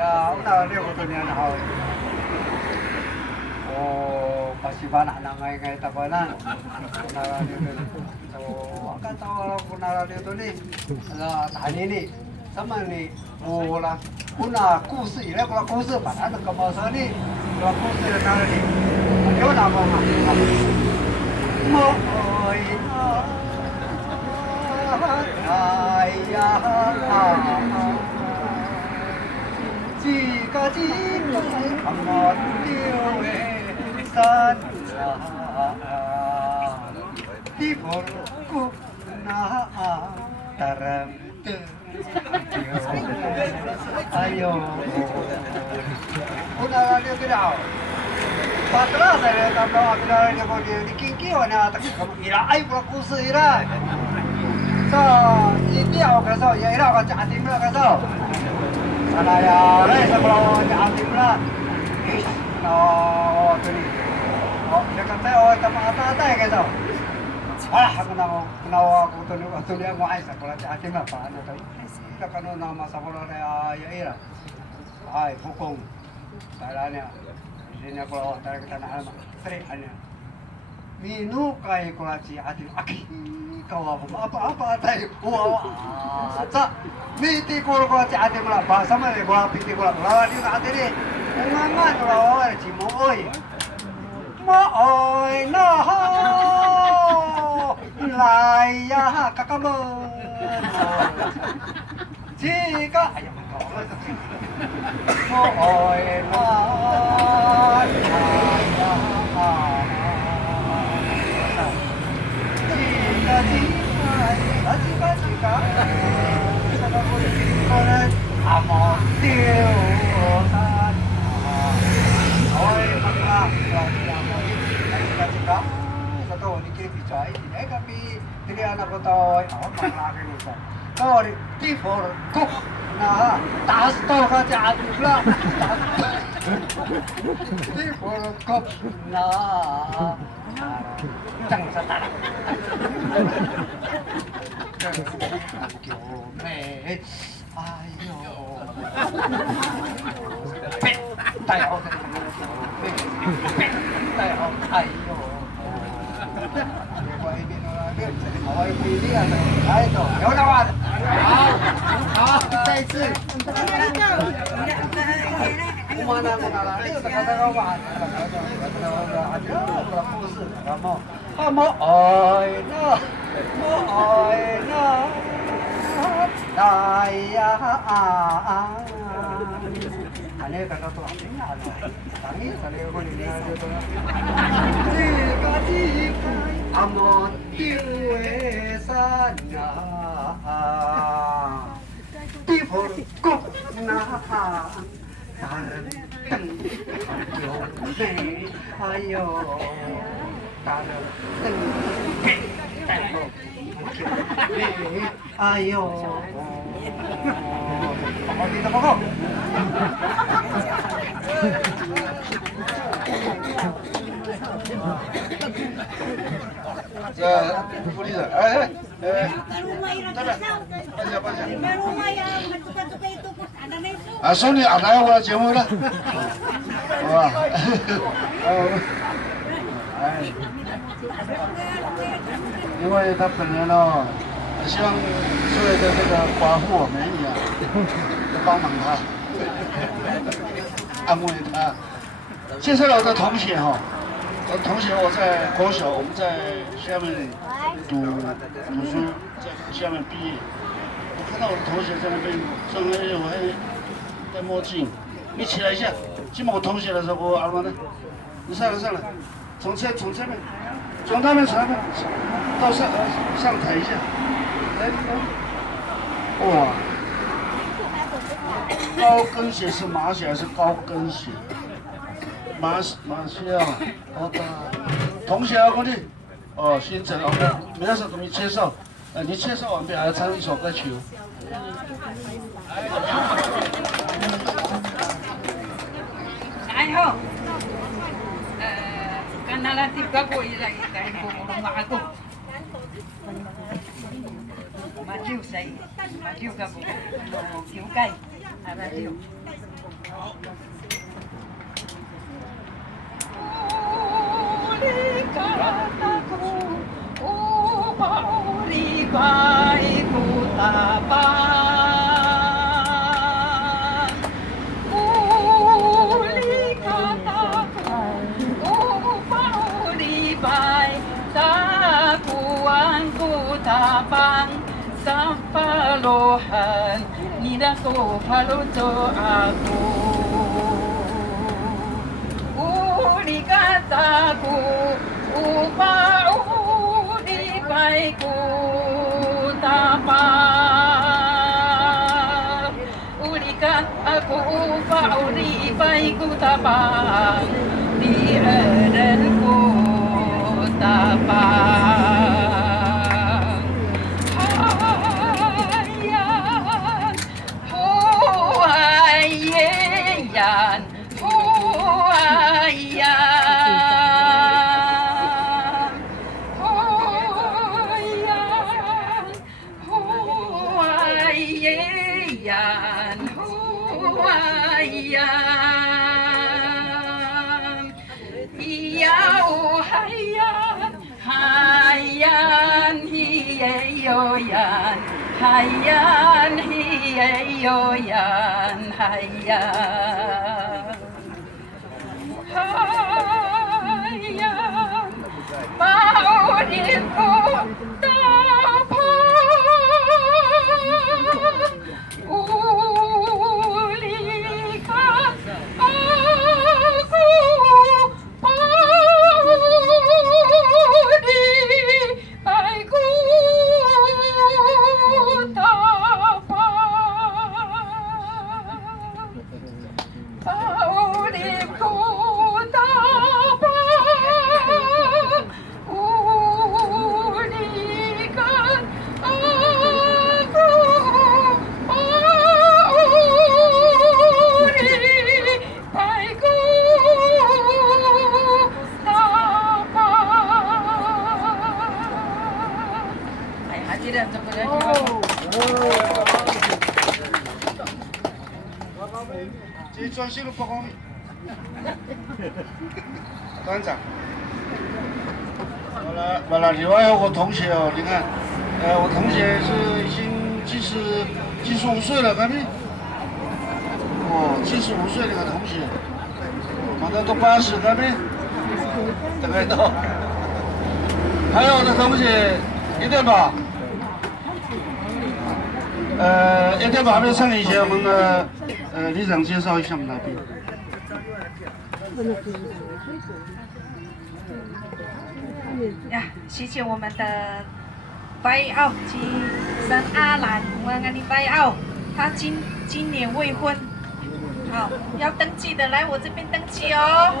呀，我那6个多年了哈。哦，pasti banyak nangai ngai tabanan. Nara dia tu. So, akan tahu kalau nara dia tu ni, tadi ni, sama ni, mula, kuna kusi, ni kalau kusi, pada ada kemasa ni, kalau kusi nara ni, dia nama apa? Moi, ayah, jika cinta amat dewe sana di porku na taram ayo una dia tidak patra saya tambah ada dia boleh dikiki wana tak kamu ira ai porku seira so ini awak kata ya ira awak jadi mana kata sana ya lai sebelum jadi mana no tu ni dia kata oh apa ya kata aku aku tu dia mau aisyah kalau jadi apa anu tu kita kan nama sekolah dia ya ira ai hukum caranya ini kalau cara kita nak seri hanya minu kai kalau jadi aki kau apa tadi wah tak miti kalau jadi mana bahasa mana kalau miti kalau lawan dia ada ni mama kalau cimo oi oi nah lai ya kakamu jika ayam oi lah jika sana boleh orang amor tiu oi maklah jika satu ni kita bicara ini kami tidak anak betul maklah ini sah kau di for kok nah tas tu kerja pula di for kok nah chẳng sao mẹ ayo pet tayo tayo ayo awal ini ada ayo有的话好再一次mana ini kata-kata apa ada proposal kamu oi no daya ane kata tu apa kami saya boleh dengar tu jika jika amot diwe sana di porku nah ayo ayo apa kita pokok ya boleh tak说你来我节目了，哇，因为他本人呢，像所有的这个保护我们一样，帮忙他，安慰他。介绍了我的同学哈，我同学我在国小，我们在下面读书，在下面毕业。我看到我的同学在那边，说哎我还戴墨镜，你起来一下。见到我同学的时候，我阿妈呢，你上来，从侧面，从那边到上台一下，哇，高跟鞋是马鞋还是高跟鞋？马靴啊，好的，同学啊，兄弟，哦，新城 OK， 没事，给你介绍，你介绍完毕还要唱一首歌曲。哎呦，karena latih bago lagi kahit po mga ako. Mati 跳死，跳個跳雞，係咪跳？Sapalohan, nida ko haluto ako. Uli kataku, upa uli kay ko tapang. Uli kataku, upa uli kay ko tapang. Di eden ko tapang. Yan, hayan, hiyeyo yan, hayan. Hayan, maudit ko tapang. Uli ka ako, paudi ay ko.这专心的曝光，团长。完了，另外有个同学哦，你看，我同学是已经75岁了，看没？哦，75岁那个同学，马上都80，看没？大概到。还有的同学，一点吧。一点吧，还没上以前，我们的李长介绍一下我们来宾。呀，谢谢我们的白奥及沈阿兰，我们的白奥，他今年未婚，好，要登记的来我这边登记哦。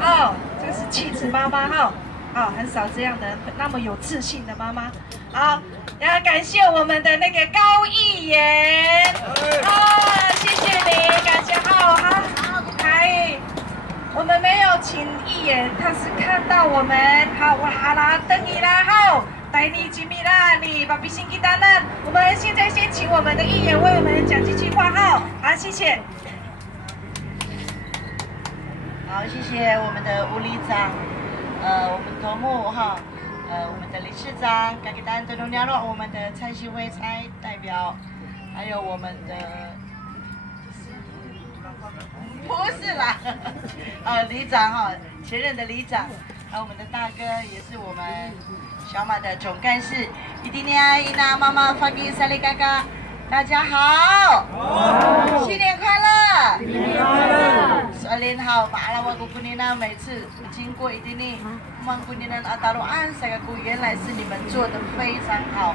哦，这个是妻子妈妈哈，哦，很少这样的那么有自信的妈妈。好，要感谢我们的那个高议员，谢谢你，感谢浩哈，还。我们没有请议员，他是看到我们，好，我好啦，等你啦，好，带你吉米啦，你把比心给单了。我们现在先请我们的议员为我们讲几句话，好，谢谢。好，谢谢我们的吴里长，我们头目哈，我们的理事长，该给大家多多联络，我们的蔡兴辉蔡代表，还有我们的。不是啦，里长哈，前任的里长，还有我们的大哥，也是我们小马的总干事，伊迪尼亚伊娜妈妈发给萨利嘎嘎，大家好，新年快乐，新年快乐，新年好，马拉瓦古古尼娜每次经过伊迪尼，曼古尼娜阿达鲁安萨嘎古，原来是你们做的非常好，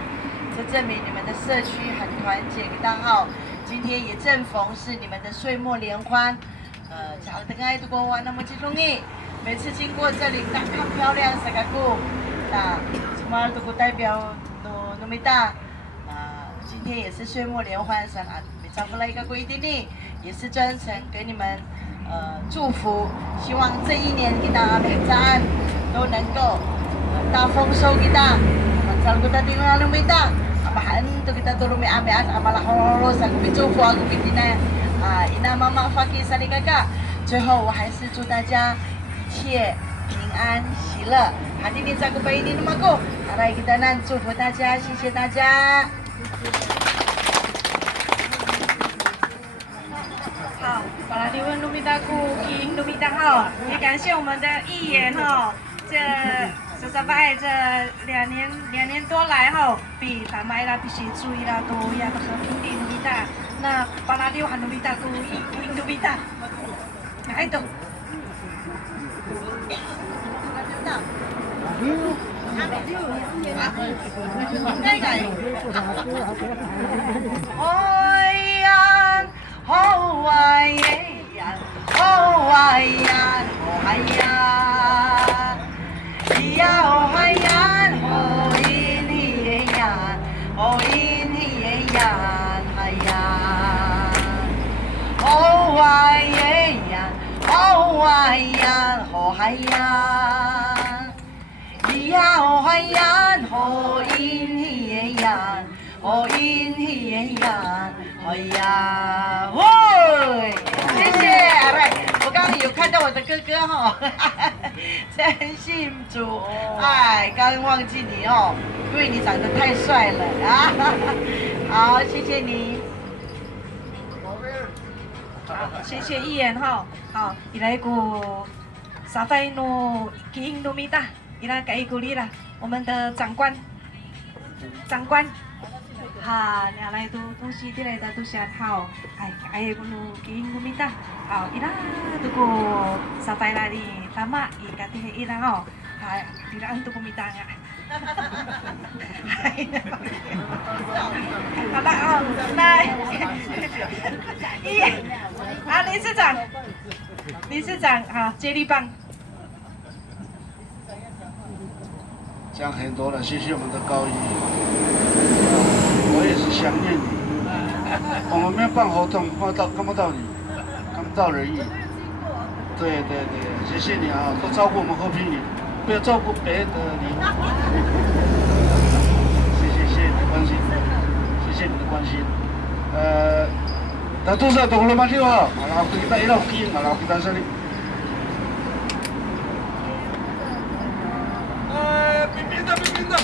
这证明你们的社区很团结，给大家好。今天也正逢是你们的岁末联欢，讲的爱的国王那么激动意，每次经过这里，大看漂亮萨嘎古，那什么都代表努米达，今天也是岁末联欢上啊，每找过来一个规定力，也是专程给你们祝福，希望这一年给大家每站都能够大丰收给大，找过的地方努米达。amahan tu kita turun amean amalah holo sang kami祝福aku给那ina mama Faki Sali kakak。最后我还是祝大家一切平安喜乐。Hadirin aku bayi ini namaku. Arai kita nan 祝福大家，谢谢大家。好，巴拉迪文努米达库金努米达好，也感谢我们的义演哈，这Sasabai 这两年多来后，比他们啦比些注意啦多呀，都和平地努米达，那巴拉迪汉努米达库金努米达，哎都。谢谢，我刚刚有看到我的哥哥哈，真幸主，哎，刚刚忘记你哦，因为你长得太帅了啊，好，谢谢你。好，谢谢义言哈，好，伊来个沙菲努基因努米达，伊来给鼓励了，我们的长官。哈，两来都东西的来的都想好，哎，kuno kiing numita, ina tu ko sampai lari tama, ikati ina ho, tiraan tu kumita nga. Apa oh, nah, iya,理事长，好，接力棒。讲很多了，谢谢我们的高一。我也是想念你，我们没有办活动，看不到你，看不到人影。对，谢谢你啊，多照顾我们和平里，不要照顾别的里。谢谢你的关心，谢谢你的关心。Tentu saya tunggu lama juga, kalau kita ilau king, kalau kita sering. Pindah.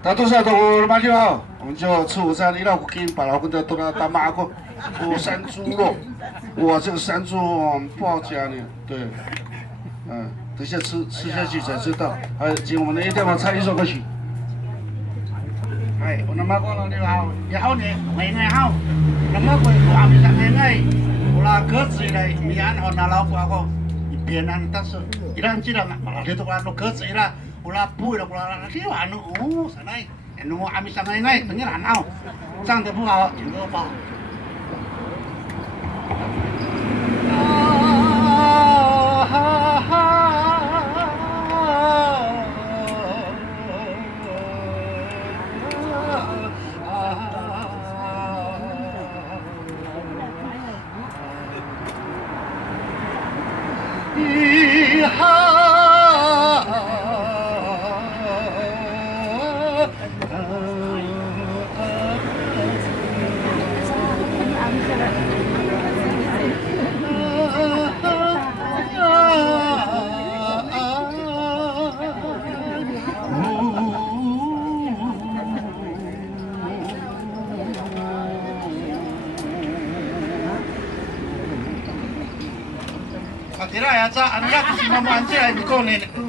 Tentu saya tunggu lama juga, 我们就吃午餐，一到king，把老公的都拿当马过，山猪肉，哇，这个山猪不好夹呢，对，等下吃下去才知道。还请我们的一定要唱一首歌曲。哎，我那么讲了你好，以后呢，每年好，那么会我们上面哎，我那鸽子嘞，米安和那老瓜个一边啊，但是一旦知道嘛，我那里头那鸽子啦，我那不了，我那里玩哦，啥来，我阿米上面哎，等于难熬，长得不好，挺恶吧。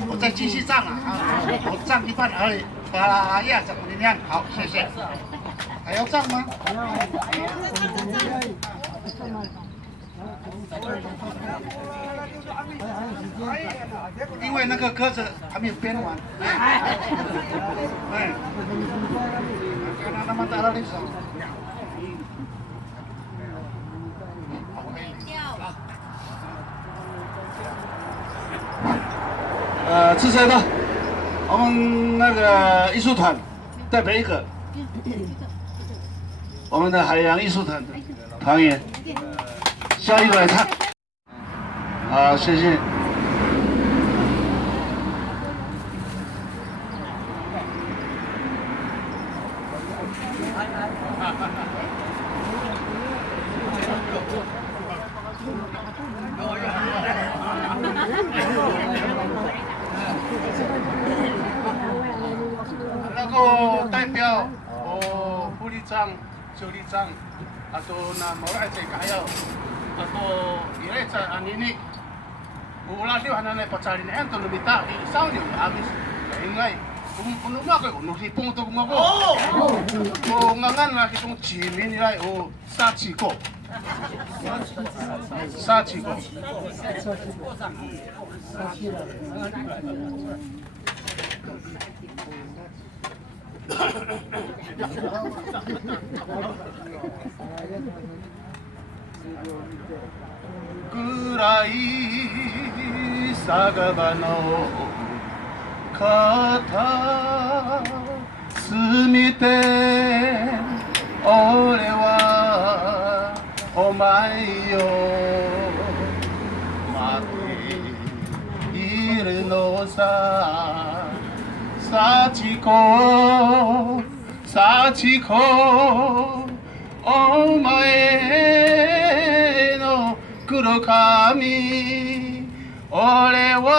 我再继续唱我唱一半而已。怎么样？好，谢谢。还要唱吗？因为那个歌词还没有编完。让他们带到那首。是谁的？我们那个艺术团代表一个，我们的海洋艺术团的团员，下一个来唱。好，谢谢。长、小里长，都那某来在加油，都也在安尼呢。有啦，你看那不查理那都那边打，少年阿咪，应该。Kung umaga ko, hipong ito kumako. O ngangan na kitong chimin nila o sachiko. Sachiko. Kurai sagabano肩すみて俺はお前よ待っているのさ幸子幸子お前の黒髪俺は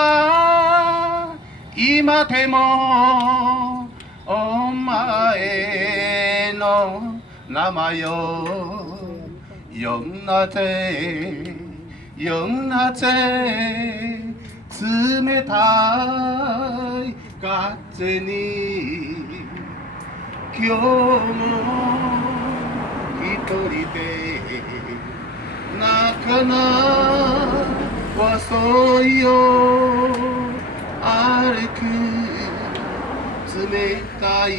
今でもお前の名前を呼んだぜ呼んだぜ冷たい風に今日も一人で泣かない遅いよ歩く冷たい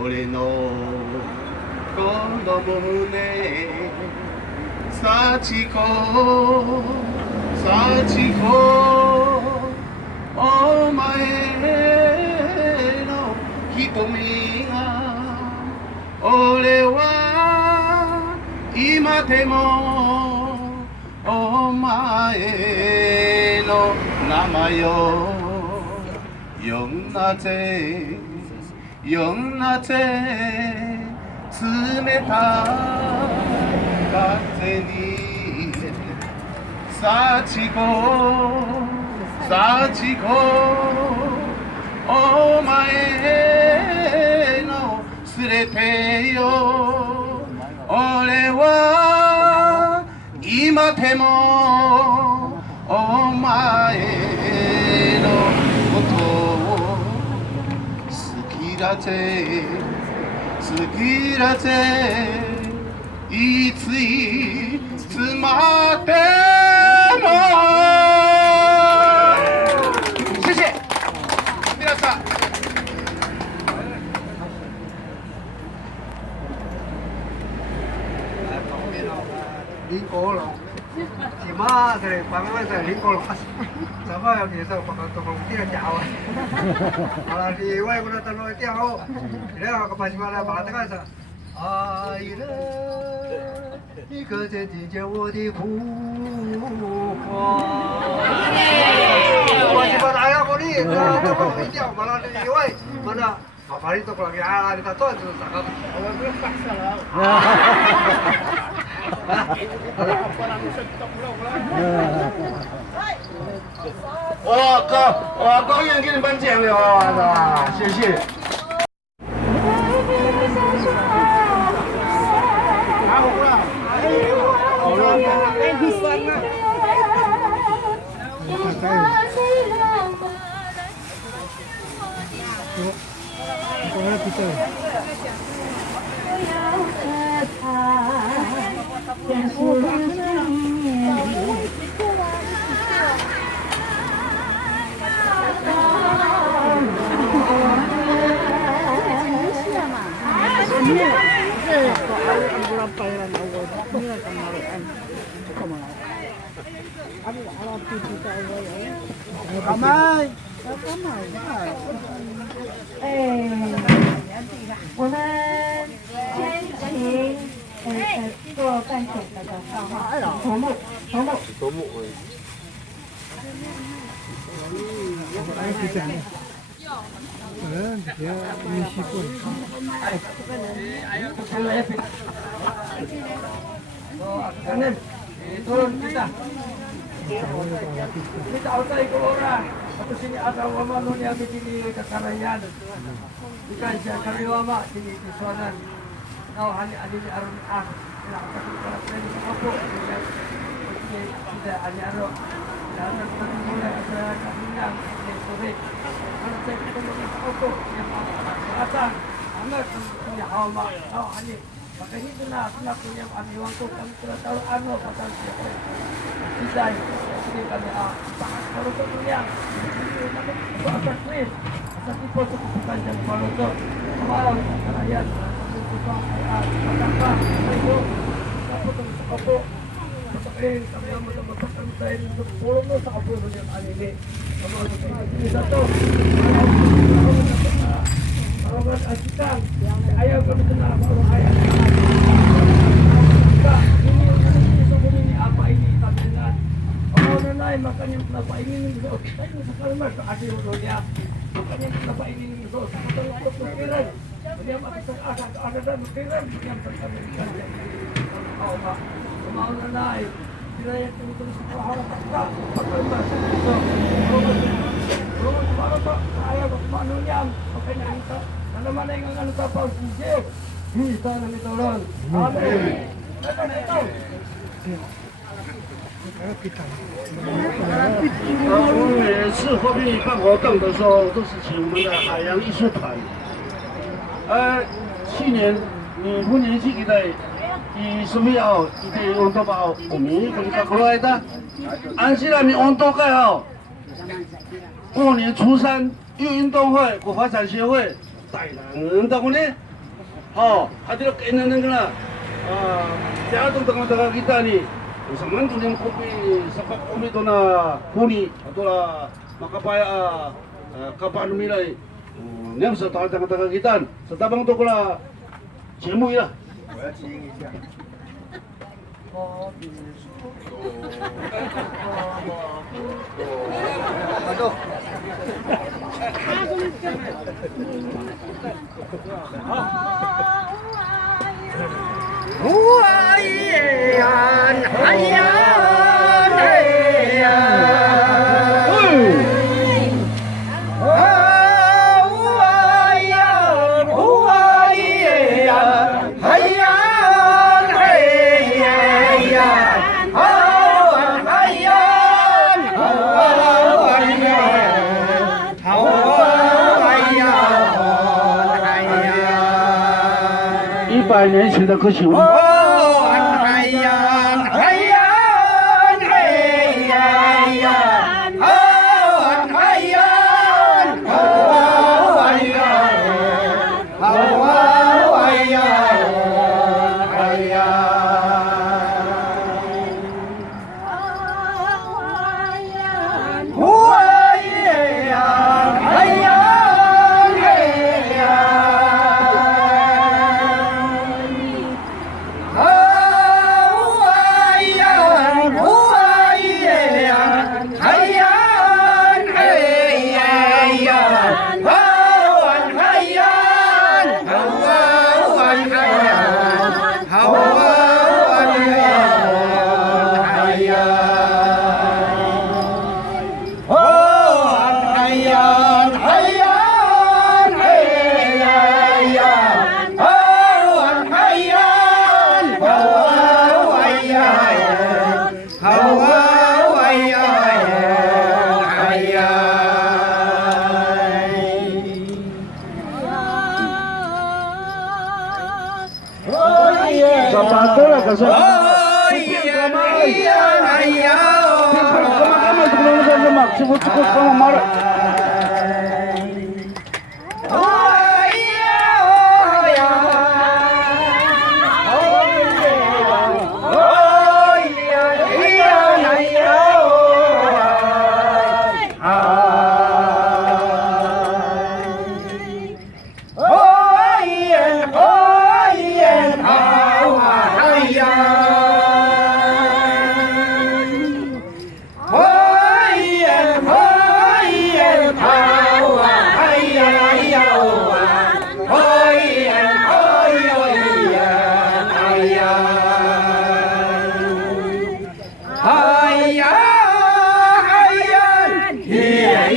俺の子供胸幸子幸子お前の瞳が俺は今でもお前の名前を呼んだぜ呼んだぜ冷たい風に幸子幸子お前のすれてよ俺は今でもお前のことを好きだぜ好きだぜいつまでも谢谢皆さんLingko si ma dari pangalan saya lingko lepas sama yang biasa pakai tolong dia jauh malah di wai pun tolong dia jauh dia ke pasir mana malah tengah sa爱人一个人听见我的呼唤我si pada ayah kau ni tolong dia malah di wai mana apa itu kalau dia ada tahu itu sangat我高兴给你颁奖了，是吧？谢谢。我们先请做半选的账号，头目。Turun kita. Kita outside keluar. Tapos sini agaw mano niya sini kakarayan. Ikan siya kariwama sini tiswanan. Kau hani ni aron ila kakarayan ni ako. Sida ani aro. Dan mula sa kanina ni tubig. Ano sa ito mga ako yang atas anak punya hama. Kau hani makanya itulah aku punya amiwan ko kami telah tahu ano pasal siapa. Desain ini kami kalau tu yang pasal kuis pasal tipe kebukan dan kalau tu mau rakyat tukang apa itu apa tu apa kami yang betul-betul kami saya untuk pulang tu apa yang ada ini kalau ini satu kalau asyikkan ayah kami kenal kalau ayah ini apa ini tabungan oh nanay makanya kenapa ingin itu saya sekali mas adil dia makanya kenapa ingin itu sama untuk pikiran dia masih ada dan pikiran yang terkabulkan Allah mau nanay bila yang itu hal tak pakai mas itu kalau saya manusia makanya kita kalau mana yang akan kapal sijil bisa kami tolong amin 我们每次和平办活动的时候，都是请我们的海洋艺术团。去年你不年纪的，你什么要一点温度包，我们可以过来的。安西那边温度盖好，过年初三有运动会，国发展协会带人到过呢。好，还得给那个了。家中tengah-tengah kita ni sama tu yang kopi sebab kopi tu na huni atau lah makapaya kapan milai ni mesti tahu tengah-tengah kita setabang tu kala cemu lah. Aduh. Huayan, hayan, hayan. Huayan, huayan, hayan, hayan. Hawan, hayan, hawan, hayan. Hawan, hayan. 100年前的歌曲。 Cukup sama marah. Oh, yeah. 90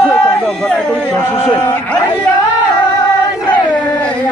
岁，长到快来都90岁。哎呀，哎呀。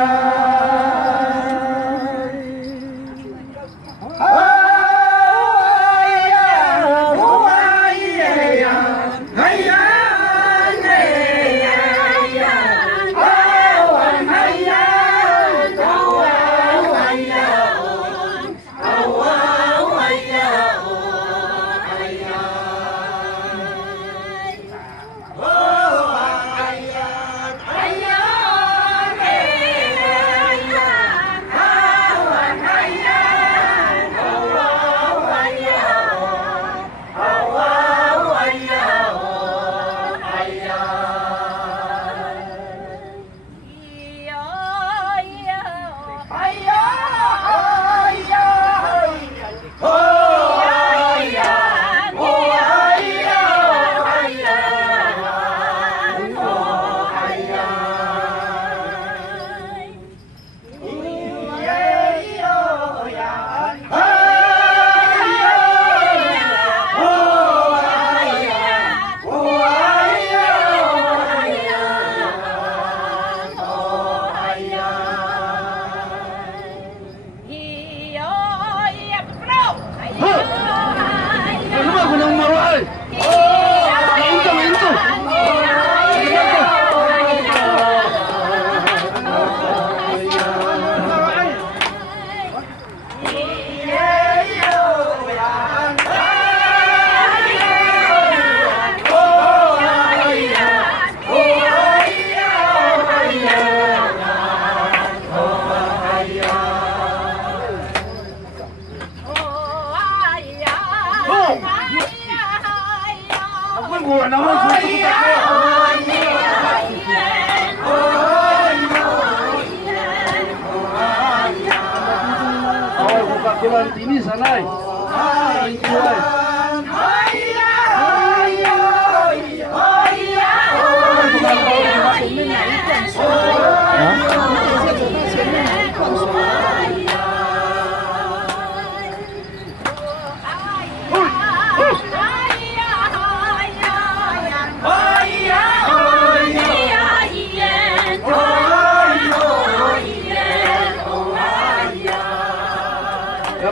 Bulan ini sanai.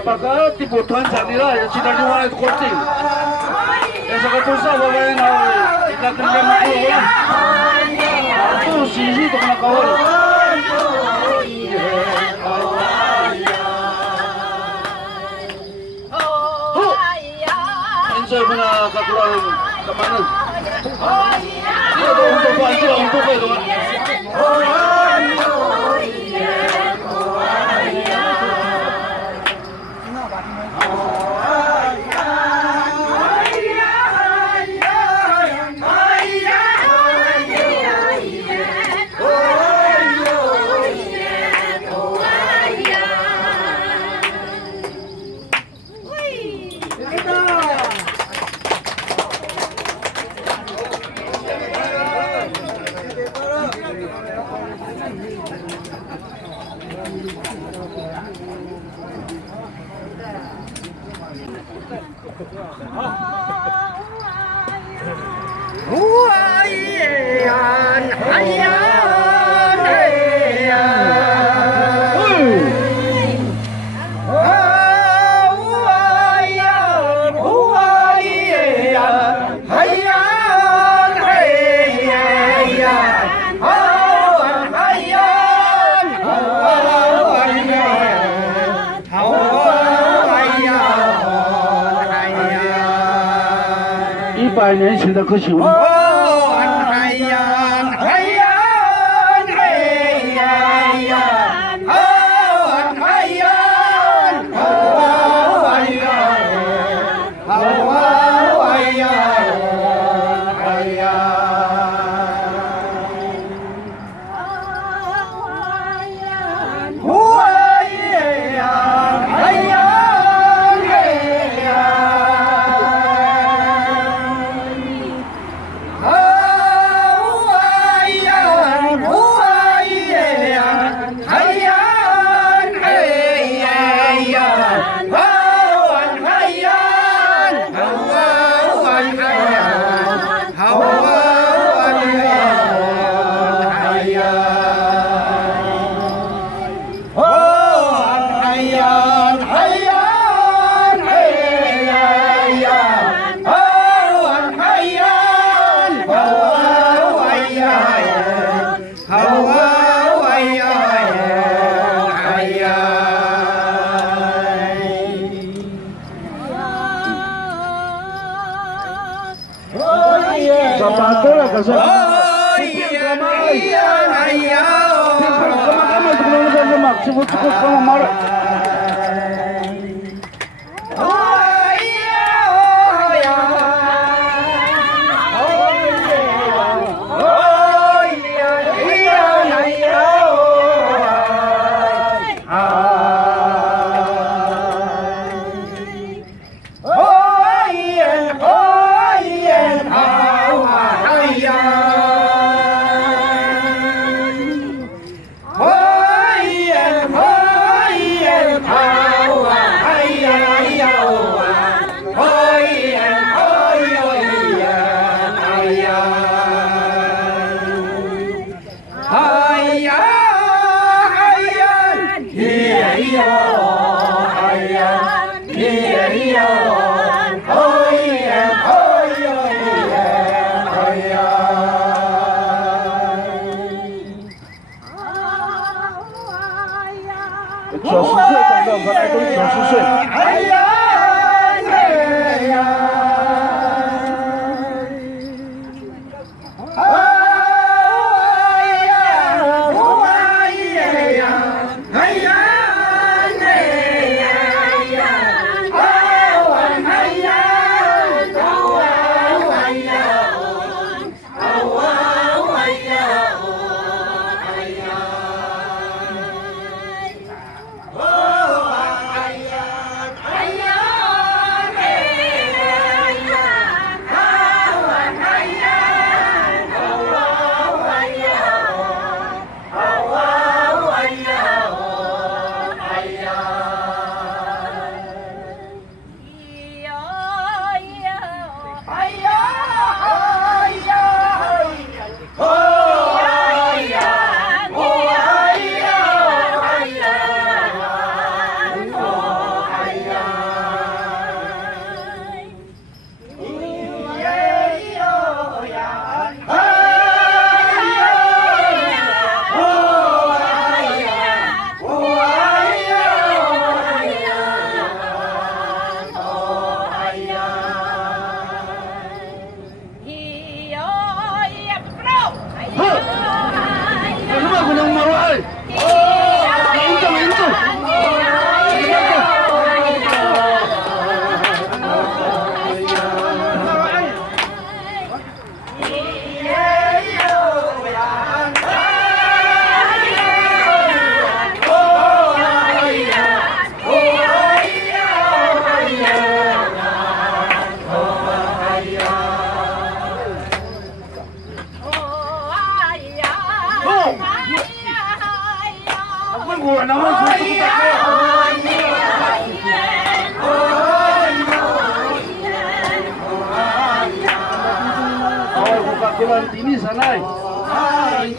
Apakah dibutuhkan saat ini lah yang sudah dimulai itu korting. Yang sangat besar bapak yang kita kerja makhluk lah. Itu sisi itu kena kawal. Saya punya kekurangan kemana? Dia ada untuk banjir, untuk apa itu?100年前的歌曲。Sapato lah kasi. Kamay tulungan sa lemak. Sibut-sibut kamu marah.90岁长到，本来都90岁。哎呀，哎呀。 Bulan ini sanai. Hai,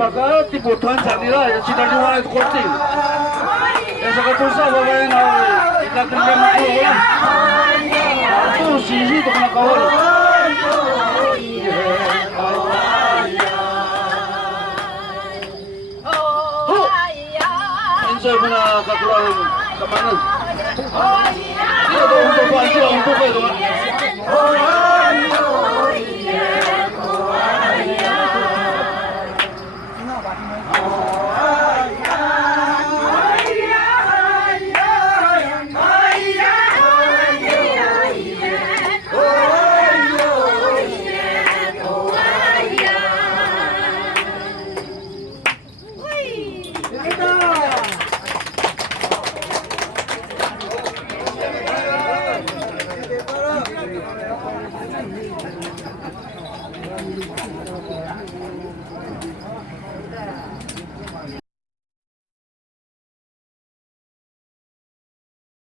Apakah tiputan sanira yang sudah diwarnai itu korting? Yang sangat susah bawa yang kita kerja makhluk lah. Itu sisi itu kena kawal. Saya punya kekurangan kemana? Tidak ada untuk bantu, untuk apa itu?